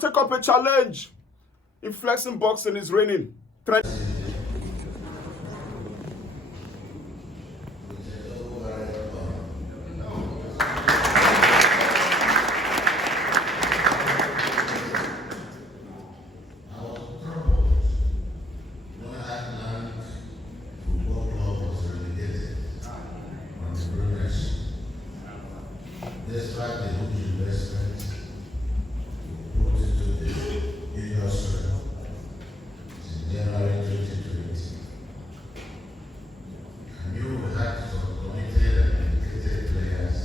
to take up a challenge. If flexing boxing is raining, try. Despite the huge investment put into the industry in January 2020, and you had some committed and dedicated players,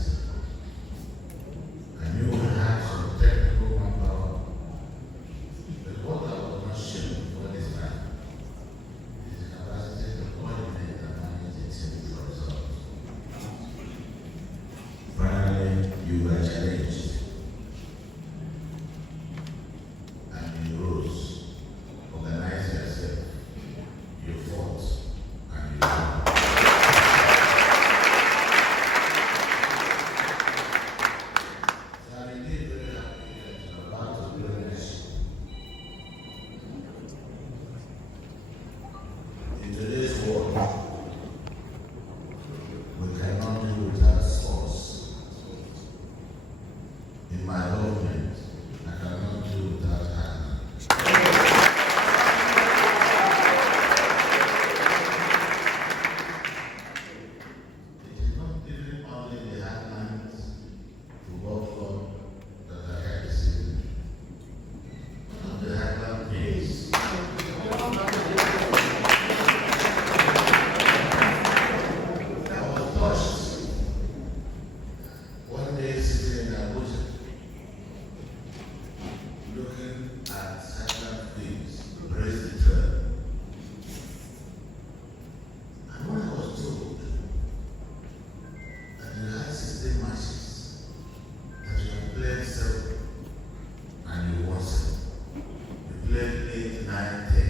and you had some technical manpower. But what I was not shown for this time is the capacity to coordinate and manage the team for results. Finally, you were challenged, and you rose, organized yourself, you fought, and you won. So I'm indeed very happy that you're about to progress. In today's world, we cannot do without sports. In my government, I cannot do without hand. It is not even only the Highland football club that I had received, not the Highland Kings. I was touched one day sitting in Abuja, looking at Highland Queens raise the trail. And when I was told that you had 16 matches, that you have played 7 and you won 7. You played 8, 9, 10.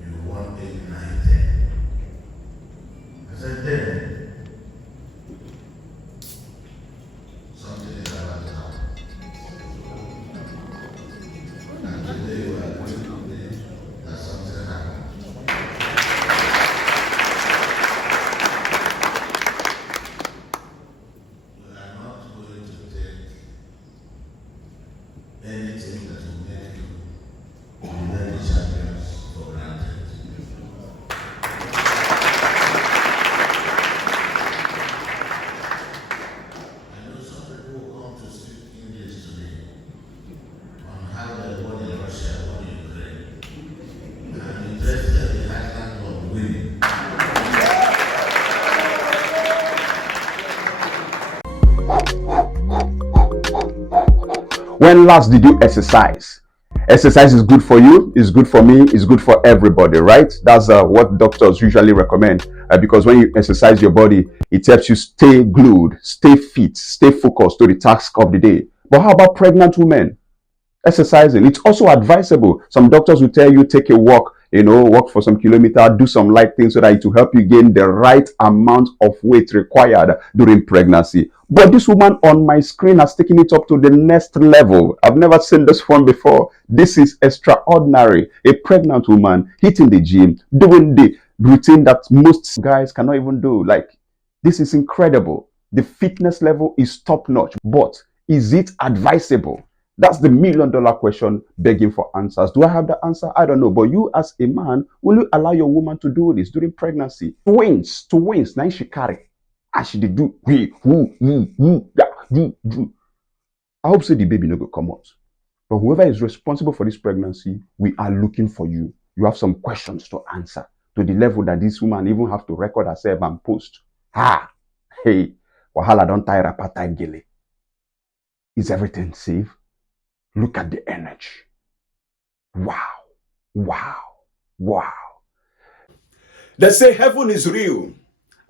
You won 8, 9, 10. I said, then something is about to happen. And today we are going to believe that something happened. We are not going to take anything that will make you United champions for granted. I know some people will come to speak English to me on how they won in Russia, won in Ukraine. I'm interested in Iceland of winning. When last did you exercise? Exercise is good for you, it's good for me, it's good for everybody, right? That's what doctors usually recommend because when you exercise your body, it helps you stay glued, stay fit, stay focused to the task of the day. But how about pregnant women? Exercising, it's also advisable. Some doctors will tell you take a walk, walk for some kilometers, do some light things so that it will help you gain the right amount of weight required during pregnancy. But this woman on my screen has taken it up to the next level. I've never seen this one before. This is extraordinary. A pregnant woman hitting the gym, doing the routine that most guys cannot even do. Like, this is incredible. The fitness level is top notch, but is it advisable? That's the $1 million question begging for answers. Do I have the answer? I don't know. But you as a man, will you allow your woman to do this during pregnancy? Twins, now she carry. And she did do, I hope so the baby no go come out. But whoever is responsible for this pregnancy, we are looking for you. You have some questions to answer to the level that this woman even have to record herself and post. Hey, wahala don't tie rapper tie gele. Is everything safe? Look at the energy. Wow. They say heaven is real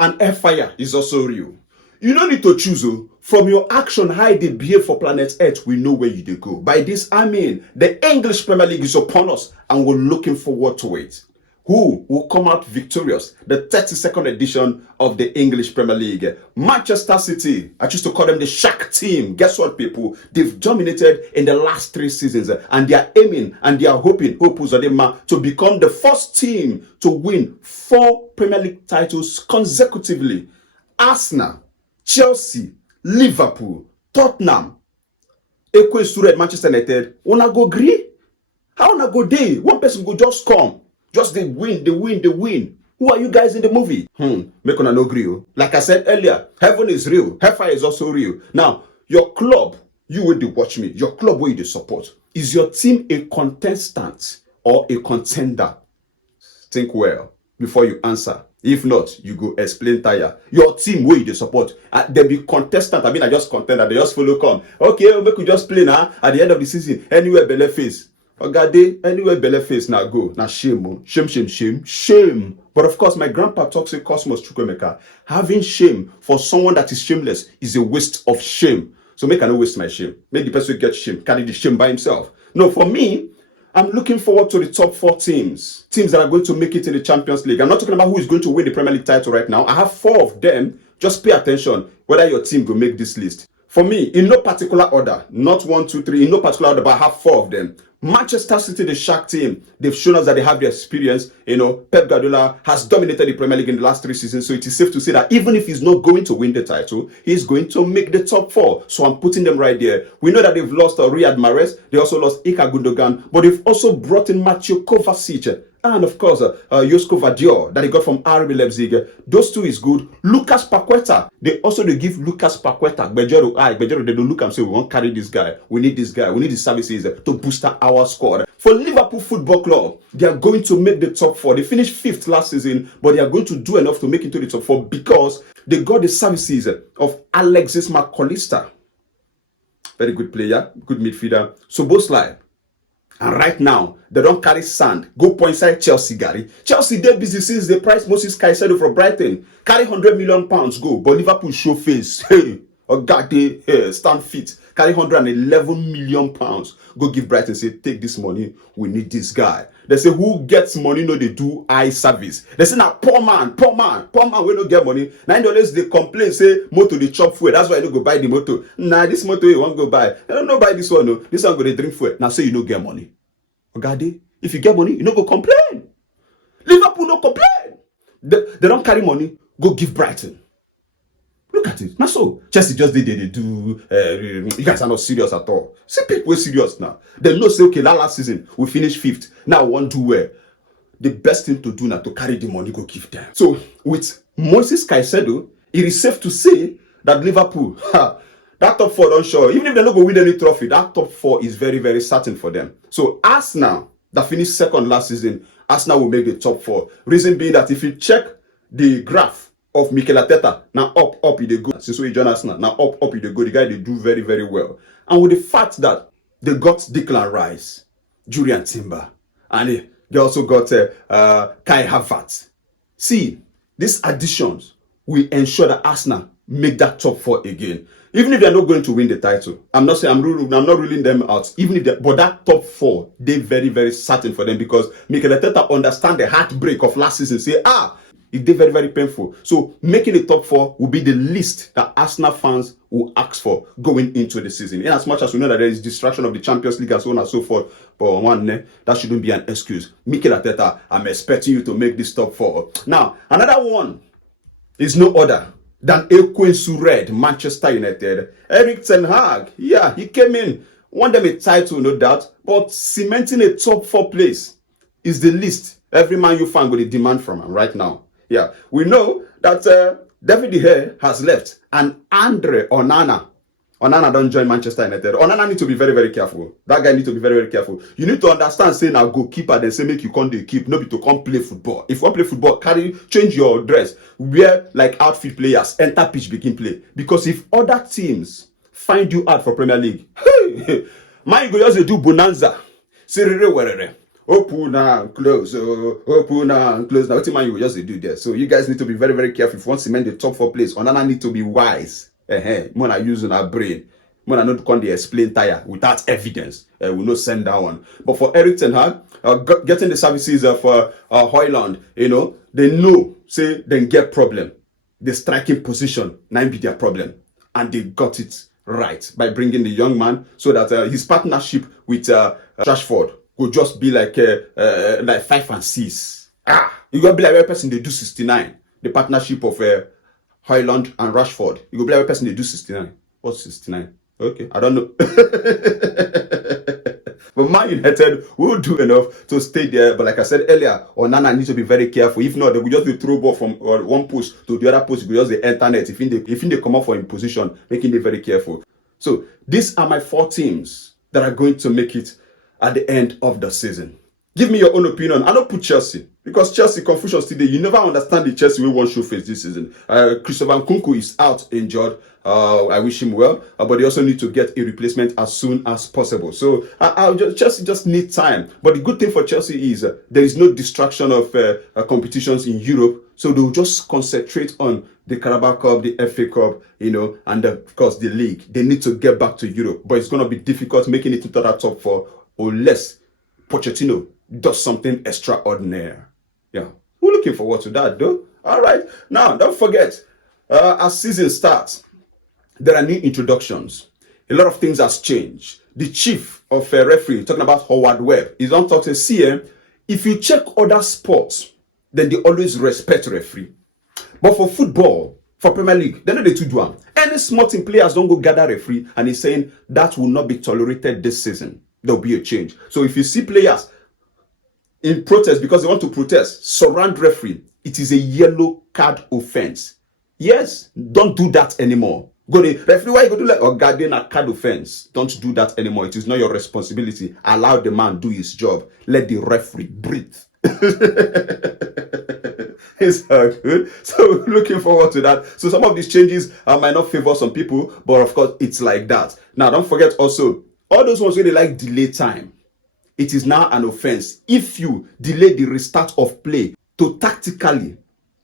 and fire is also real. You don't need to choose. From your action, how they behave for planet Earth, we know where you go. By this, I mean the English Premier League is upon us and we're looking forward to it. Who will come out victorious? The 32nd edition of the English Premier League. Manchester City, I choose to call them the Shark team. Guess what, people? They've dominated in the last 3 seasons, and they are aiming and they are hoping, to become the first team to win 4 Premier League titles consecutively. Arsenal, Chelsea, Liverpool, Tottenham, Manchester United, una go gree? How una go dey? One person go just come. Just they win. Who are you guys in the movie? Make una no gree. Like I said earlier, heaven is real. Hellfire is also real. Now, your club, you will watch me. Your club where you support. Is your team a contestant or a contender? Think well before you answer. If not, you go explain tire. Your team where you support. They be contestant. I just contender. They just follow come. Okay, make we just play now. At the end of the season, anywhere belle face. Ogade, anywhere belle face now go. Now shame. Shame. But of course, my grandpa talks in Cosmos Chukwemeka. Having shame for someone that is shameless is a waste of shame. So make I not waste my shame. Make the person get shame. Carry the shame by himself. No, for me, I'm looking forward to the top 4 teams. Teams that are going to make it in the Champions League. I'm not talking about who is going to win the Premier League title right now. I have 4 of them. Just pay attention whether your team will make this list. For me, in no particular order, not 1, 2, 3, in no particular order, but I have 4 of them. Manchester City, the Shark team, they've shown us that they have the experience. Pep Guardiola has dominated the Premier League in the last 3 seasons, so it is safe to say that even if he's not going to win the title, he's going to make the top 4. So I'm putting them right there. We know that they've lost Riyad Mahrez, they also lost Ilkay Gundogan, but they've also brought in Mateo Kovacic, and of course, Josko Vadior that he got from RB Leipzig. Those 2 is good. Lucas Paqueta. They give Lucas Paqueta. Bejero, they don't look and say, we won't carry this guy. We need this guy. We need his services to boost our squad. For Liverpool Football Club, they are going to make the top 4. They finished 5th last season, but they are going to do enough to make it to the top 4 because they got the services of Alexis McAllister. Very good player, good midfielder. Szoboszlai. And right now, they don't carry sand. Go point inside Chelsea, Gary. Chelsea, they busy since they priced Moses Caicedo from Brighton. Carry £100 million, go. But Liverpool show face. Hey, stand fit. Carry £111 million. Go give Brighton, say, take this money. We need this guy. They say, who gets money? No, they do eye service. They say, now, poor man, we don't get money. $9 they complain, say, motor they chop food. That's why they go buy the motor. Nah, this motor you won't go buy. I don't know buy this one, no. This one go they drink food. Now say you don't get money. Okay, if you get money, you don't go complain. Liverpool don't complain. They don't carry money. Go give Brighton. Look at it. Now so Chelsea just did they do. You guys are not serious at all. See people are serious now. They know say okay, that last season we finished 5th. Now we want to where the best thing to do now to carry the money go give them. So with Moses Caicedo, it is safe to say that Liverpool, that top 4 don't show. Even if they don't go win any trophy, that top 4 is very, very certain for them. So Arsenal, that finished 2nd last season, Arsenal will make the top 4. Reason being that if you check the graph of Mikel Arteta, now up in the good. Since we join Arsenal, now up in the good. The guy, they do very, very well. And with the fact that they got Declan Rice, Julian Timber, and they also got Kai Havertz. See, these additions will ensure that Arsenal make that top 4 again. Even if they're not going to win the title, I'm not saying I'm not ruling them out. Even if but that top 4, they're very, very certain for them because Mikel Arteta understand the heartbreak of last season. Say, it did very, very painful. So making the top 4 will be the least that Arsenal fans will ask for going into the season. In as much as we know that there is distraction of the Champions League and so on and so forth, but that shouldn't be an excuse. Mikel Arteta, I'm expecting you to make this top 4. Now, another one is no other than Ekwensu Red, Manchester United. Erik ten Hag, yeah, he came in, won them a title, no doubt, but cementing a top 4 place is the least every Man U fan will demand from him right now. Yeah, we know that David De Gea has left and Andre Onana don't join Manchester United. Onana need to be very, very careful. That guy need to be very, very careful. You need to understand, say now goalkeeper, then say make you come keep, no be to come play football. If you want to play football, change your dress, wear like outfield players, enter pitch, begin play. Because if other teams find you out for Premier League, hey, man, you go just do bonanza. Open and close, open and close. Now, what man you will just do there? So you guys need to be very, very careful. If you want to cement the top 4 place, Onana need to be wise. When I use our brain, When I not come they explain tire without evidence, we no send that one. But for Eric Ten Hag, getting the services of Højlund, they know say they get problem. The striking position now be their problem, and they got it right by bringing the young man so that his partnership with Rashford will just be like 5 and 6. You gonna be like every person they do 69. The partnership of Højlund and Rashford. You go be like every person they do 69. What's 69? Okay, I don't know. But Man United will do enough to stay there. But like I said earlier, Onana needs to be very careful. If not, they will just be throw ball from one post to the other post. You just the internet. If they come up for in position, making it very careful. So these are my 4 teams that are going to make it at the end of the season. Give me your own opinion. I don't put Chelsea because Chelsea confusion still there. You never understand the Chelsea we won't show face this season. Christopher Nkunku is out injured. I wish him well, but they also need to get a replacement as soon as possible. So Chelsea just need time. But the good thing for Chelsea is there is no distraction of competitions in Europe, so they will just concentrate on the Carabao Cup, the FA Cup, and of course the league. They need to get back to Europe, but it's going to be difficult making it into that top 4 unless Pochettino does something extraordinary. Yeah, we're looking forward to that, though. All right, now don't forget, as season starts, there are new introductions. A lot of things has changed. The chief of referee, talking about Howard Webb, is on talk to see, if you check other sports, then they always respect referee. But for football, for Premier League, they know they do one. Any small team players don't go gather referee, and he's saying that will not be tolerated this season. There'll be a change. So if you see players in protest because they want to protest, surround referee, it is a yellow card offense. Yes, don't do that anymore. Go to referee, why you go do like guardian a card offense? Don't do that anymore. It is not your responsibility. Allow the man do his job. Let the referee breathe. It's good. So looking forward to that. So some of these changes might not favor some people, but of course it's like that. Now don't forget also, all those ones where they like delay time. It is now an offense if you delay the restart of play to tactically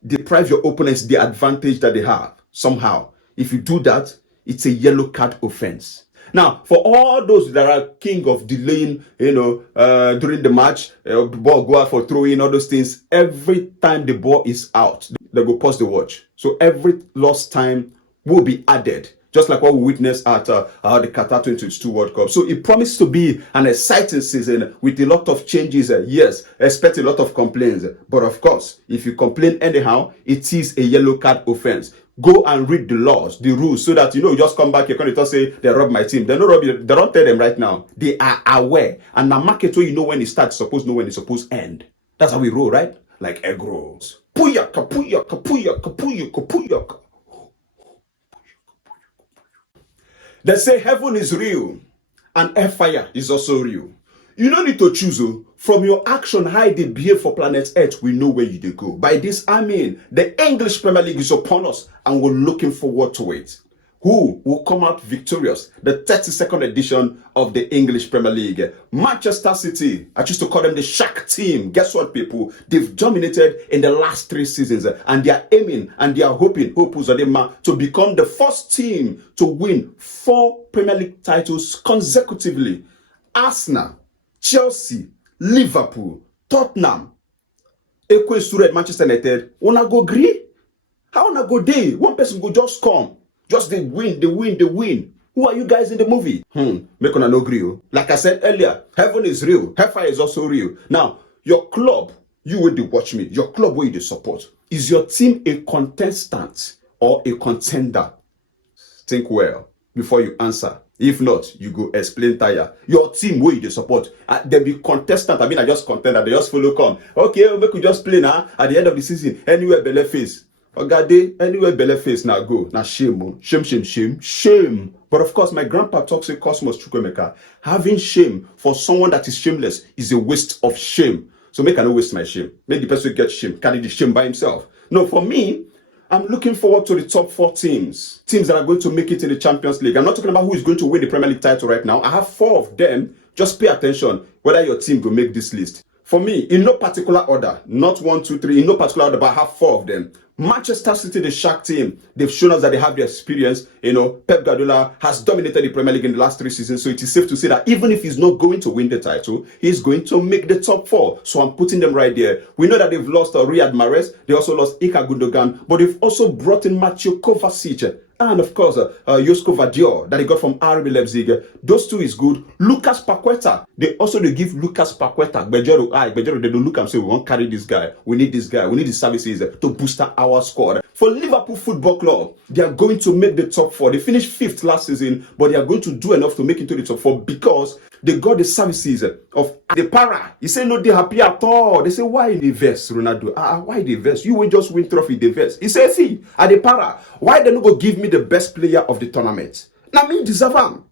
deprive your opponents the advantage that they have somehow. If you do that, it's a yellow card offense. Now, for all those that are king of delaying, during the match, ball go out for throwing, all those things, every time the ball is out, they go pause the watch. So every lost time will be added, just like what we witnessed at the Qatar 2022 World Cup. So it promises to be an exciting season with a lot of changes. Yes, expect a lot of complaints. But of course, if you complain anyhow, it is a yellow card offense. Go and read the laws, the rules, so that you just come back, you're going to say they rob my team. They don't rob you, they don't tell them right now. They are aware. And the market where you know when it starts, supposed to know when it's supposed to end. That's how we roll, right? Like egg rolls. Puyaka, puyaka, puyaka, puyaka, puyaka. They say heaven is real and hellfire is also real. You don't need to choose. From your action, how they behave for planet Earth, we know where you go. By this, I mean, the English Premier League is upon us and we're looking forward to it. Who will come out victorious? The 32nd edition of the English Premier League. Manchester City, I choose to call them the Shark team. Guess what, people? They've dominated in the last 3 seasons and they are aiming and they are hoping, to become the first team to win 4 Premier League titles consecutively. Arsenal, Chelsea, Liverpool, Tottenham, Manchester United, wanna go agree? How wanna go day? One person go just come. Just they win. Who are you guys in the movie? Make una no agree. Like I said earlier, heaven is real. Hellfire is also real. Now, your club, you will watch me. Your club where you support. Is your team a contestant or a contender? Think well before you answer. If not, you go explain tire. Your team where you support. They be contestant. I just contender. They just follow come. Okay, we could just play now at the end of the season. Anywhere belly face. Ogade, anywhere belly face now go. Now shame. Shame. But of course, my grandpa talks in Cosmos Chukwemeka. Having shame for someone that is shameless is a waste of shame. So make I not waste my shame. Make the person get shame. Carry the shame by himself. No, for me, I'm looking forward to the top 4 teams. Teams that are going to make it in the Champions League. I'm not talking about who is going to win the Premier League title right now. I have 4 of them. Just pay attention whether your team will make this list. For me, in no particular order, not 1, 2, 3, in no particular order, but I have 4 of them. Manchester City, the Shark team, they've shown us that they have the experience. Pep Guardiola has dominated the Premier League in the last 3 seasons, so it is safe to say that even if he's not going to win the title, he's going to make the top 4. So I'm putting them right there. We know that they've lost Riyad Mahrez, they also lost Ilkay Gundogan, but they've also brought in Mateo Kovacic, and of course, Josko Vadior that they got from RB Leipzig. Those two is good. Lucas Paqueta. They give Lucas Paqueta. Bejero, they don't look and say, we won't carry this guy. We need this guy. We need his services to boost our squad. For Liverpool Football Club, they are going to make the top 4. They finished 5th last season, but they are going to do enough to make it to the top 4 because they got the services of the para. He said, no, they happy at all. They say, why the vest, Ronaldo? Why the vest? You will just win trophy, the vest. He said, see, at the para, why they not go give me the best player of the tournament? Now, me deserve him.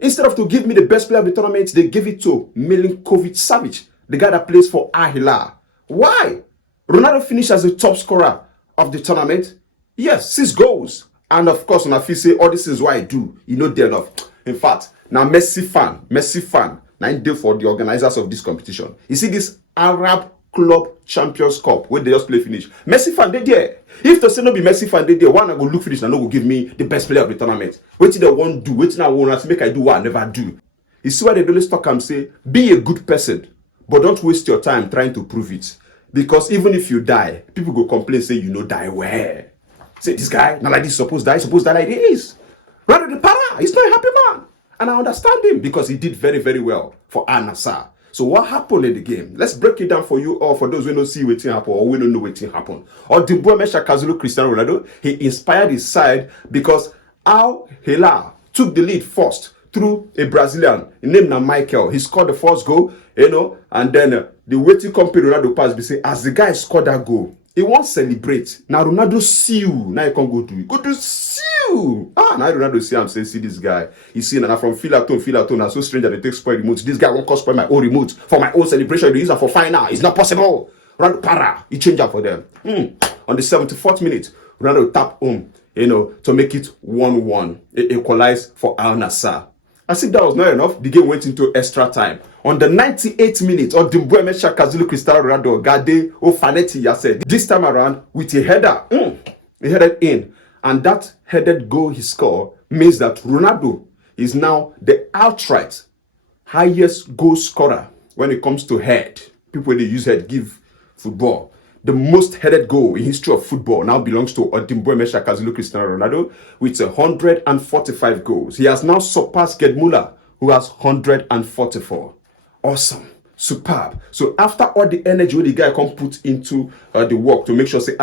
Instead of to give me the best player of the tournament, they give it to Milinkovic-Savic, the guy that plays for Al Hilal. Why? Ronaldo finished as the top scorer of the tournament. Yes, 6 goals. And of course, when I feel say, oh, this is why I do. You know, they're enough. In fact, now Messi fan, now deal for the organizers of this competition. You see this Arab Club Champions Cup where they just play finish. Messi fan, they there. If the say no be Messi fan, they there. One I go look finish and no go give me the best player of the tournament. Wait till they won't do. Wait till I won't make I do what I never do. You see why they always talk and say, be a good person, but don't waste your time trying to prove it. Because even if you die, people go complain, say you know die where. Say this guy, not like this, supposed die like this. Rather the para, he's not a happy man. And I understand him because he did very, very well for Al Nassr. So what happened in the game? Let's break it down for you or for those who don't see what happened or we don't know what happened. Or Cristiano Ronaldo, he inspired his side because Al Hilal took the lead first through a Brazilian named Michael. He scored the first goal, and then the waiting company Ronaldo passed be say, as the guy scored that goal, he won't celebrate. Now Ronaldo see you. Now you can go to it. Go to see you. Now Ronaldo see him say, see this guy. You see, now from Philaton, I'm so strange that they take spoil remote. This guy won't cost spoil my own remote for my own celebration. They use it for final. It's not possible. Ronaldo para. He changed up for them. On the 74th minute, Ronaldo tap home, to make it 1-1. It equalized for Al Nassr. As if that was not enough, the game went into extra time. On the 98th minute, Cristiano Ronaldo Gade Ofanetti Yase. This time around with a header. He headed in. And that headed goal he scored means that Ronaldo is now the outright highest goal scorer when it comes to head. People they use head give football. The most headed goal in history of football now belongs to Cristiano Ronaldo with 145 goals. He has now surpassed Gerd Müller, who has 144. Awesome. Superb. So after all the energy the guy can put into the work to make sure say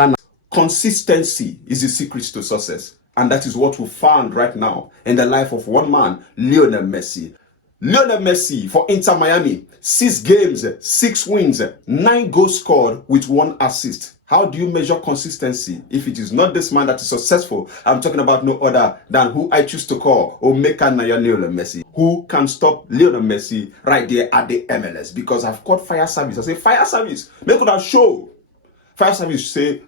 consistency is the secret to success. And that is what we found right now in the life of one man, Lionel Messi. Lionel Messi for Inter Miami, 6 games, 6 wins, 9 goals scored with 1 assist. How do you measure consistency if it is not this man that is successful? I'm talking about no other than who I choose to call Omeka Lionel Messi. Who can stop Lionel Messi right there at the MLS? Because I've called fire service. I say fire service, make it a show. Fire service say,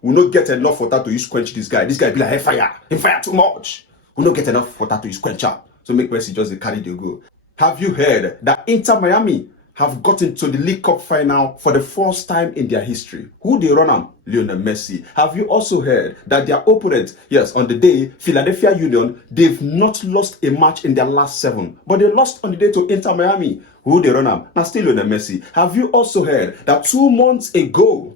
we not get enough water to use quench this guy. This guy be like, hey, fire. He fire too much. We not get enough water to use quench up. So make Messi just carry the goal. Have you heard that Inter Miami have gotten to the League Cup final for the first time in their history? Who they run them? Lionel Messi. Have you also heard that their opponent, yes, on the day, Philadelphia Union, they've not lost a match in their last 7, but they lost on the day to Inter Miami. Who they run them? Now still Lionel Messi. Have you also heard that 2 months ago,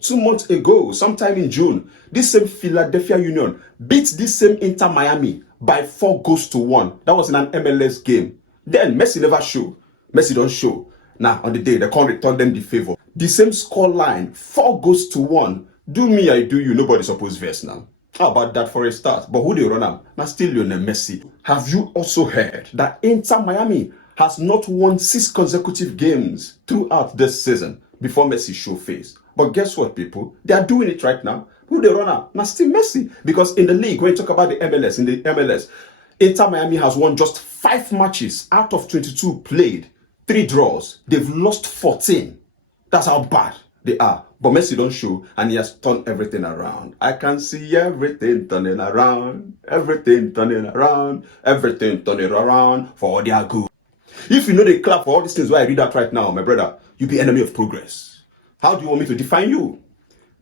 sometime in June, this same Philadelphia Union beat this same Inter Miami by 4 goals to 1. That was in an MLS game. Then Messi never show. Messi don't show. Now on the day, they can't return them the favor. The same score line, 4 goals to 1. Do me, I do you. Nobody supposed verse now. How about that for a start? But who they run them? Now still Lionel Messi. Have you also heard that Inter Miami has not won 6 consecutive games throughout this season before Messi show face? But guess what, people? They are doing it right now. Who they run out? Now still Messi. Because in the league, when you talk about the MLS, in the MLS, Inter Miami has won just 5 matches out of 22 played. 3 draws. They've lost 14. That's how bad they are. But Messi don't show, and he has turned everything around. I can see everything turning around. Everything turning around. Everything turning around for their good. If you know they clap for all these things why I read that right now, my brother, you be enemy of progress. How do you want me to define you?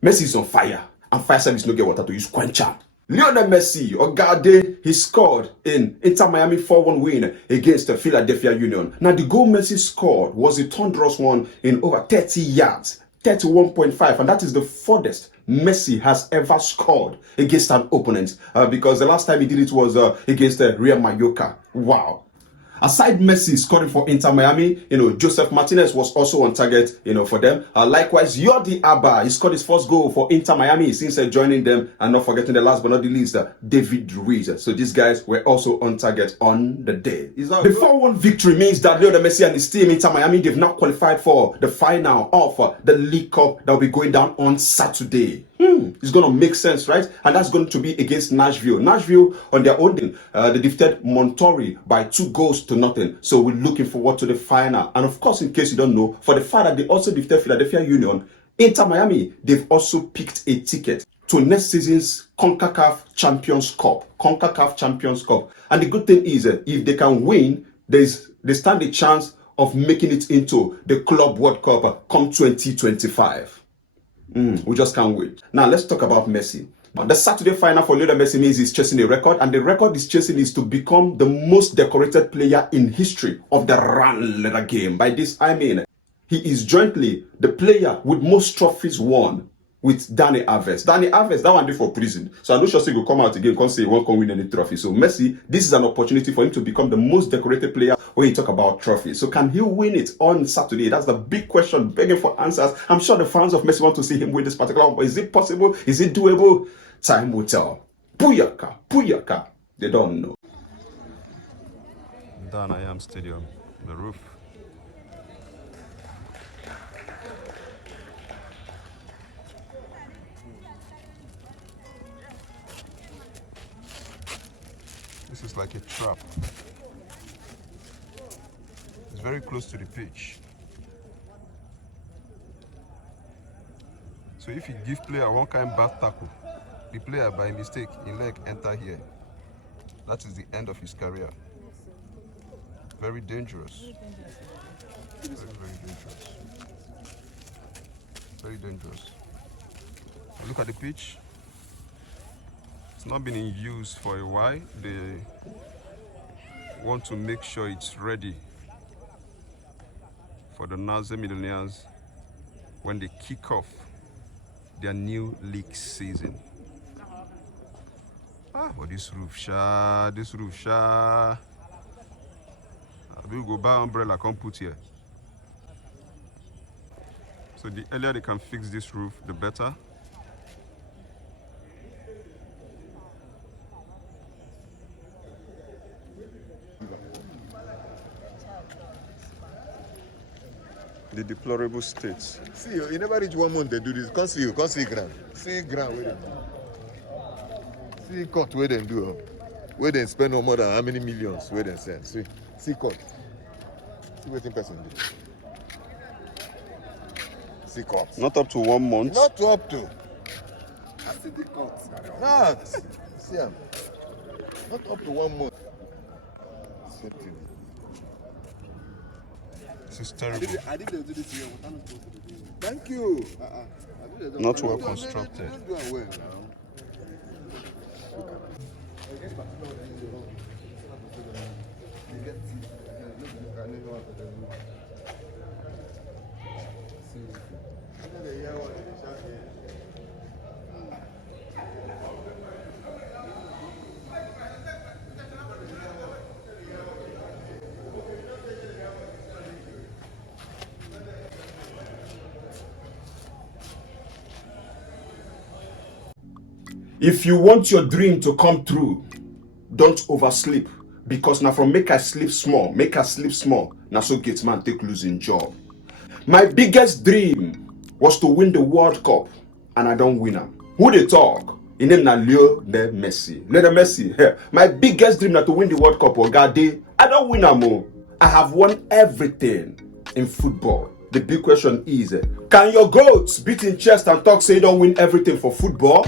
Messi is on fire. and fire service no get water to use quench am. Lionel Messi, Ogade, he scored in Inter Miami 4-1 win against the Philadelphia Union. Now, the goal Messi scored was a thunderous one in over 30 yards, 31.5, and that is the furthest Messi has ever scored against an opponent because the last time he did it was against Real Mallorca. Wow. Aside Messi scoring for Inter Miami, Joseph Martinez was also on target, for them. Likewise, Jordi Alba, he scored his first goal for Inter Miami since joining them, and not forgetting the last but not the least, David Ruiz. So these guys were also on target on the day. The 4-1 victory means that Lionel Messi and his team, Inter Miami, they've now qualified for the final of the League Cup that will be going down on Saturday. It's going to make sense, right? And that's going to be against Nashville. Nashville, on their own, they defeated Monterrey by 2-0. So we're looking forward to the final. And of course, in case you don't know, for the fact that they also defeated Philadelphia Union, Inter Miami, they've also picked a ticket to next season's CONCACAF Champions Cup. CONCACAF Champions Cup. And the good thing is, if they can win, they stand a chance of making it into the Club World Cup come 2025. We just can't wait. Now, let's talk about Messi. The Saturday final for Lionel Messi means he's chasing a record, and the record he's chasing is to become the most decorated player in history of the run letter game. By this, I mean, he is jointly the player with most trophies won with Dani Alves. Dani Alves, that one did for prison. So I'm not sure he will come out again and say he won't win any trophy. So Messi, this is an opportunity for him to become the most decorated player when you talk about trophies. So can he win it on Saturday? That's the big question, begging for answers. I'm sure the fans of Messi want to see him win this particular one, but is it possible? Is it doable? Time will tell. Puyaka, Puyaka. They don't know. Down I am Stadium, the roof. This is like a trap. It's very close to the pitch. So if you give player one kind bad tackle, the player by mistake, in leg enter here. That is the end of his career. Very dangerous. Very, very dangerous. Very dangerous. Look at the pitch. It's not been in use for a while. They want to make sure it's ready for the Nazi Millionaires when they kick off their new league season. But this roof, we'll go buy umbrella, come put here. So the earlier they can fix this roof, the better. The deplorable state. See, you never reach 1 month they do this. Can't see ground. See ground where they do. See court where they do. Where they spend no more than how many millions where they send. See court. See what in person do. See court. Not up to 1 month. Not up to. I see the court. Not. See him. Not up to 1 month. Same thing. This is terrible. I did do this here. Thank you. Not well constructed. You do well now. If you want your dream to come true, don't oversleep. Because now from make I sleep small, now so get man take losing job. My biggest dream was to win the World Cup, and I don't win them. Who they talk? In name na Lionel Messi. Lionel Messi. My biggest dream na to win the World Cup, Ogade. I don't win them. I have won everything in football. The big question is, can your goats beat in chest and talk say you don't win everything for football?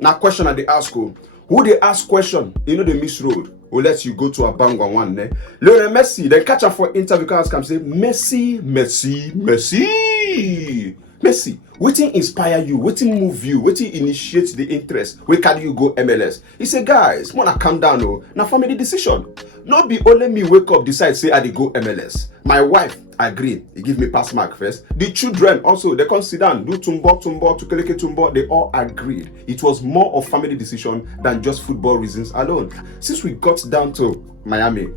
Now question that they ask who they ask question, they miss road. Or let you go to a bang on one day. Lionel Messi, then catch up for interview, can ask him say, Messi. Messi, wetin inspire you, wetin move you, wetin initiate the interest wey carry you go MLS? He say, guys, wanna calm down o, na family decision. No be only me wake up decide say I dey go MLS. My wife agree, e give me pass mark first. The children also, they come sit down, do tumbo, tukeleke tumbo, they all agreed. It was more of family decision than just football reasons alone. Since we got down to Miami,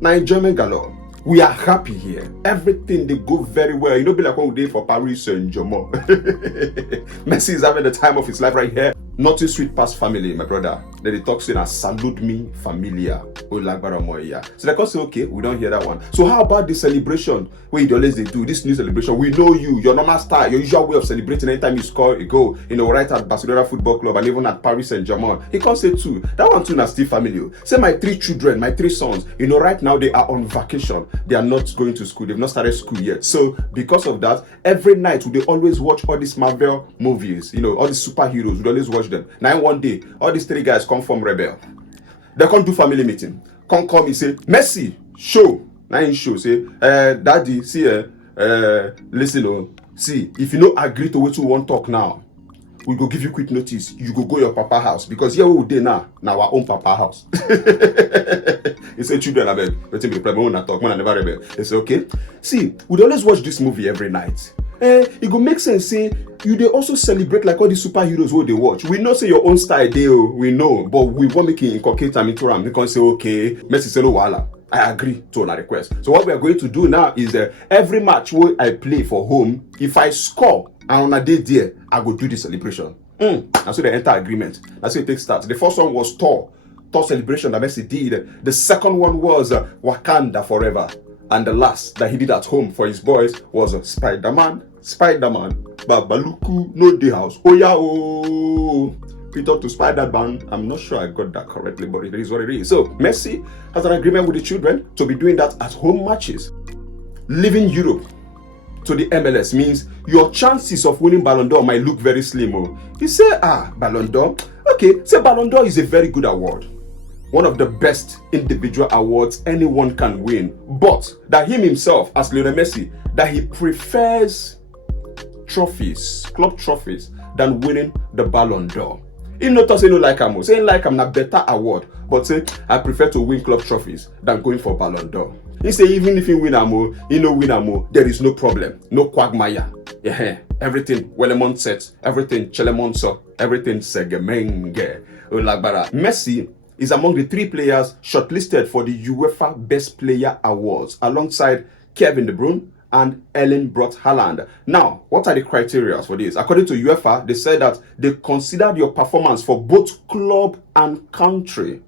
na enjoyment galore. We are happy here. Everything they go very well. You know, be like when we did for Paris Saint-Germain. Messi is having the time of his life right here. Nothing sweet past family, my brother. Then they talk saying, salute me familia. So they can say, okay, we don't hear that one. So how about the celebration where you always they do this new celebration? We know you, your normal style, your usual way of celebrating anytime you score a goal, you know, right at Barcelona Football Club and even at Paris Saint-Germain. He can't say two. That one too na still family. Say my 3 children, my 3 sons, you know, right now they are on vacation. They are not going to school. They've not started school yet. So because of that, every night they always watch all these Marvel movies, you know, all these superheroes. We always watch them. Now one day, all these 3 guys come from Rebel. They can't do family meeting. Come call me, say, Messi, show. Now in show, say, daddy, see, listen, oh, see, if you no agree to what you want talk now, we go give you quick notice. You go your papa house. Because here we dey now our own papa house. He say, children, I beg, let me be problem when I talk, when I never rebel. They say, okay. See, we always watch this movie every night. It go make sense, say, you dey also celebrate like all the superheroes who they watch. We know say your own style dey, we know, but we want make it inculcate them into them. They can say, okay, Messi say no wahala. I agree to our request. So what we are going to do now is every match where I play for home, if I score and on a day there, I go do the celebration. That's so they enter agreement. That's how it takes start. The first one was Thor celebration that Messi did. The second one was Wakanda Forever. And the last that he did at home for his boys was Spider-Man, Babaluku, no day house. Oh yeah, oh. Peter to Spider-Man. I'm not sure I got that correctly, but it is what it is. So Messi has an agreement with the children to be doing that at home matches. Leaving Europe to the MLS means your chances of winning Ballon d'Or might look very slim. Oh. You say, Ballon d'Or? Okay, say Ballon d'Or is a very good award. One of the best individual awards anyone can win. But that him himself, as Lionel Messi, that he prefers trophies, club trophies, than winning the Ballon d'Or. He not say no like him, saying like I'm a better award, but say I prefer to win club trophies than going for Ballon d'Or. He say even if you win amo, you know win amo, there is no problem, no quagmire. Yeah, everything Wellemont sets, everything Chelemonso, everything Segemenge. Messi is among the 3 players shortlisted for the UEFA Best Player Awards alongside Kevin De Bruyne and Erling Braut Haaland. Now, what are the criteria for this? According to UEFA, they said that they considered your performance for both club and country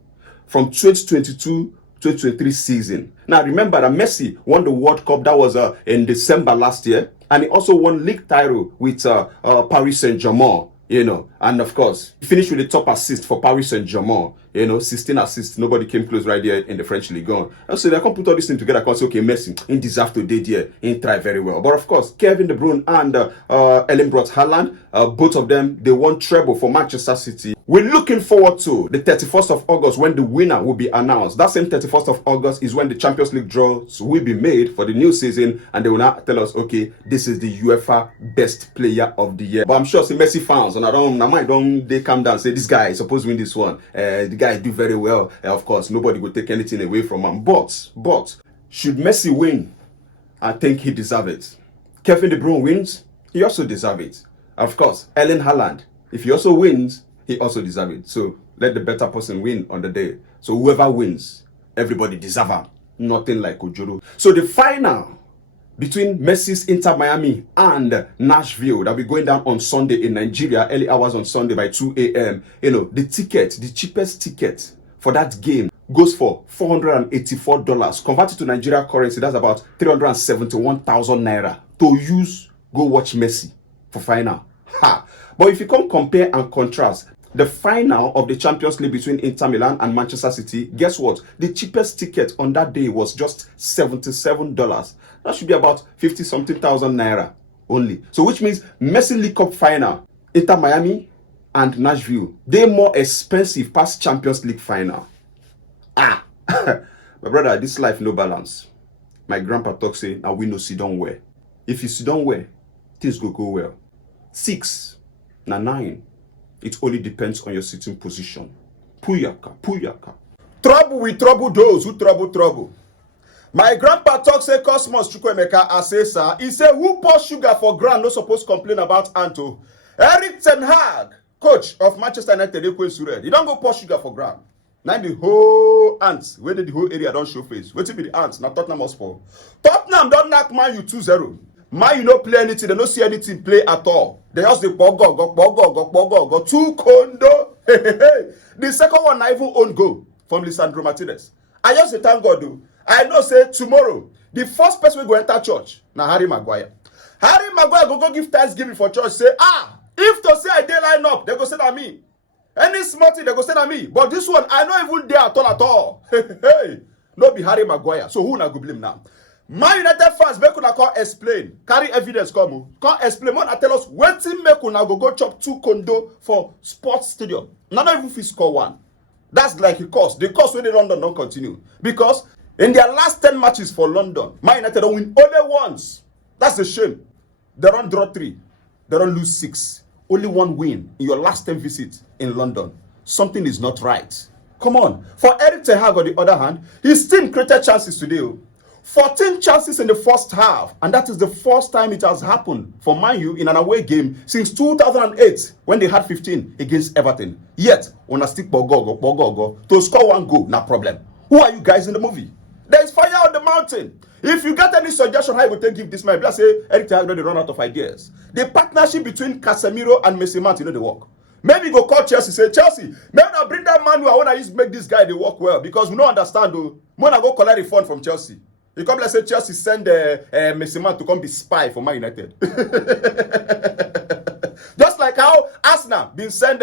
from 2022-2023 season. Now, remember that Messi won the World Cup that was in December last year, and he also won league title with Paris Saint-Germain. You know, and of course, he finished with the top assist for Paris Saint-Germain. You know, 16 assists. Nobody came close right there in the French League. And so they can put all this thing together and say, okay, Messi, he deserves to do there. He tried very well. But of course, Kevin De Bruyne and Erling Braut Haaland, both of them, they won treble for Manchester City. We're looking forward to the 31st of August when the winner will be announced. That same 31st of August is when the Champions League draws will be made for the new season. And they will now tell us, okay, this is the UEFA Best Player of the Year. But I'm sure some Messi fans, and they come down and say, this guy is supposed to win this one. The guy do very well. Of course, nobody will take anything away from him. But should Messi win, I think he deserves it. Kevin De Bruyne wins, he also deserves it. Of course, Erling Haaland, if he also wins, he also deserves it. So let the better person win on the day. So whoever wins, everybody deserves it. Nothing like Ojoro. So the final between Messi's Inter Miami and Nashville that will be going down on Sunday in Nigeria, early hours on Sunday by 2 a.m. You know, the cheapest ticket for that game goes for $484. Converted to Nigeria currency, that's about 371,000 naira to use go watch Messi for final. But if you can compare and contrast the final of the Champions League between Inter Milan and Manchester City, guess what? The cheapest ticket on that day was just $77. That should be about 50-something thousand naira only. So which means Messi League Cup final, Inter Miami and Nashville, they're more expensive past Champions League final. My brother, this life no balance. My grandpa talk say, now we no sit down well. If you sit down well, things go well. 6, na 9. It only depends on your sitting position. Puyaka, puyaka. Trouble will trouble those who trouble. My grandpa talk say Cosmos Chukwemeka Asesa. He say who pour sugar for ground no suppose complain about Anto. Eric Ten Hag, coach of Manchester United, he don't go pour sugar for ground. Now the whole ants, where the whole area don't show face. Wetin be the ants? Now Tottenham Hotspur. Tottenham don't knock Man U 2-0. Man U no play anything, they no see anything play at all. They just the pogo, 2 kondo. The second one not even own goal from Lisandro Martinez. I just say thank God though. I know say tomorrow, the first person we go enter church, na Harry Maguire. Harry Maguire go give thanksgiving for church, say, if to say I dey line up, they go say that me. Any smart thing, they go say that me. But this one, I not even there at all. Hey, no be Harry Maguire. So who na go blame now? Man United fans, make una come explain. Carry evidence come explain. Man, tell us wetin make una go chop 2 kondo for sports stadium. Not even fit score 1. That's like a cost. The cost when the London don't continue. Because in their last 10 matches for London, Man United don't win only once. That's a shame. They don't draw 3. They don't lose 6. Only 1 win in your last 10 visits in London. Something is not right. Come on. For Eric Ten Hag, on the other hand, his team created chances today. 14 chances in the first half. And that is the first time it has happened for Man U in an away game since 2008 when they had 15 against Everton. Yet, on a stick bogo, to score 1 goal, no problem. Who are you guys in the movie? There is fire on the mountain. If you get any suggestion how you will take give this man, let's say Eric Ten Hag already run out of ideas. The partnership between Casemiro and Messi Mount, they work. Maybe go call Chelsea, say Chelsea, maybe I bring that man who I want to use make this guy they work well because we don't understand though. When I go collect a fund from Chelsea, you come let's say Chelsea send Messi Mount to come be spy for Man United. Just like how Arsenal been send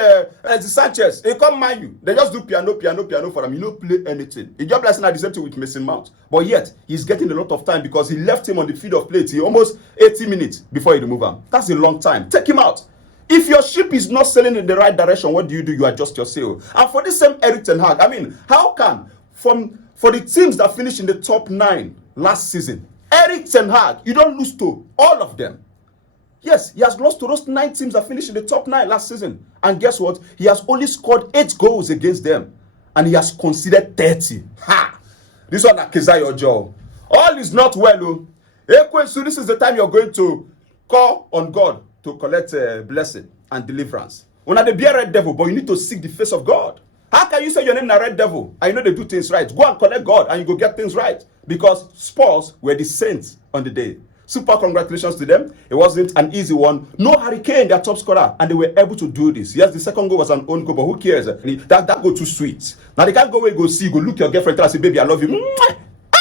Sanchez, he come Man U. They just do piano for him. He don't play anything. He just like the same thing with Mason Mount. But yet, he's getting a lot of time because he left him on the field of play till almost 80 minutes before he remove him. That's a long time. Take him out. If your ship is not sailing in the right direction, what do? You adjust your sail. And for this same Eric Ten Hag, I mean, how can for the teams that finished in the top 9 last season, Eric Ten Hag, you don't lose to all of them. Yes, he has lost to those 9 teams that finished in the top 9 last season. And guess what? He has only scored 8 goals against them. And he has conceded 30. Ha! This one is your jaw. All is not well, oh. Ekwensu, this is the time you're going to call on God to collect blessing and deliverance. When they be a red devil, but you need to seek the face of God. How can you say your name is a red devil? And you know they do things right. Go and collect God and you go get things right. Because Spurs were the saints on the day. Super congratulations to them. It wasn't an easy one. No Hurricane, their top scorer, and they were able to do this. Yes, the second goal was an own goal, but who cares? That go too sweet. Now they can't go away, go see, go look your girlfriend, and say, baby, I love you.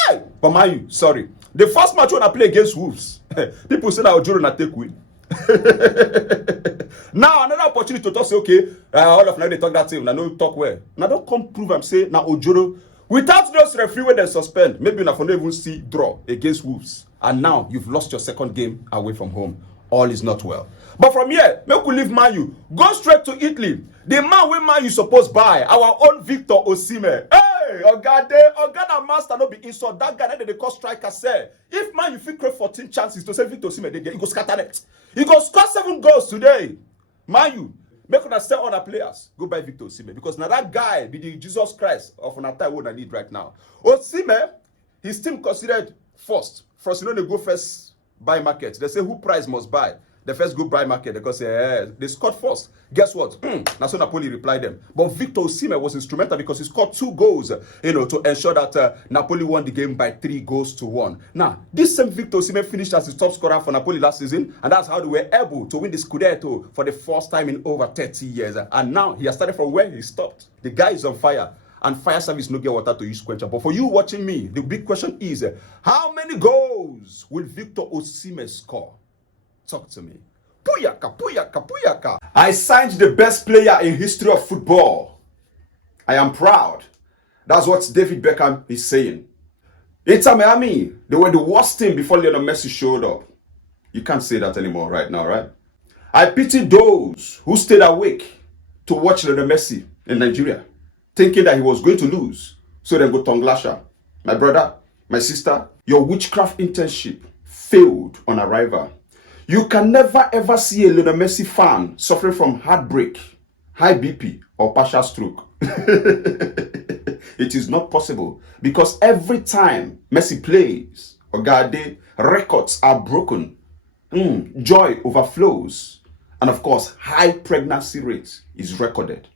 Hey! But Man U, sorry. The first match when I play against Wolves, people say that Ojoro na take win. Now another opportunity to talk, say, okay, all of now they talk that thing, now no talk well. Now don't come prove and say, now Ojoro, without those referee when they suspend, maybe you not even see draw against Wolves. And now you've lost your second game away from home. All is not well. But from here, make we leave Man U. Go straight to Italy. The man we Man U supposed buy, our own Victor Osimhen. Hey, Ogada master no be insult. That guy that they call striker say, if Man U fit create 14 chances to say Victor Osimhen, he go scatter it. He go score 7 goals today. Man U, make una sell other players. Go buy Victor Osimhen because now that guy be the Jesus Christ of an time what I need right now. Osimhen, his team considered first. First, you know, they go first buy market. They say who price must buy. The first go buy market because they scored first. Guess what? That's what Napoli replied them. But Victor Osimhen was instrumental because he scored 2 goals, to ensure that Napoli won the game by 3-1. Now, this same Victor Osimhen finished as the top scorer for Napoli last season, and that's how they were able to win the Scudetto for the first time in over 30 years. And now he has started from where he stopped. The guy is on fire. And fire service no get water to use quencher. But for you watching me, the big question is, how many goals will Victor Osimhen score? Talk to me. Puyaka. I signed the best player in history of football. I am proud. That's what David Beckham is saying. Inter Miami, they were the worst team before Lionel Messi showed up. You can't say that anymore right now, right? I pity those who stayed awake to watch Lionel Messi in Nigeria, thinking that he was going to lose. So then go Tonglasha. My brother, my sister, your witchcraft internship failed on arrival. You can never ever see a Lionel Messi fan suffering from heartbreak, high BP, or partial stroke. It is not possible because every time Messi plays, Ogade, records are broken. Joy overflows. And of course, high pregnancy rate is recorded.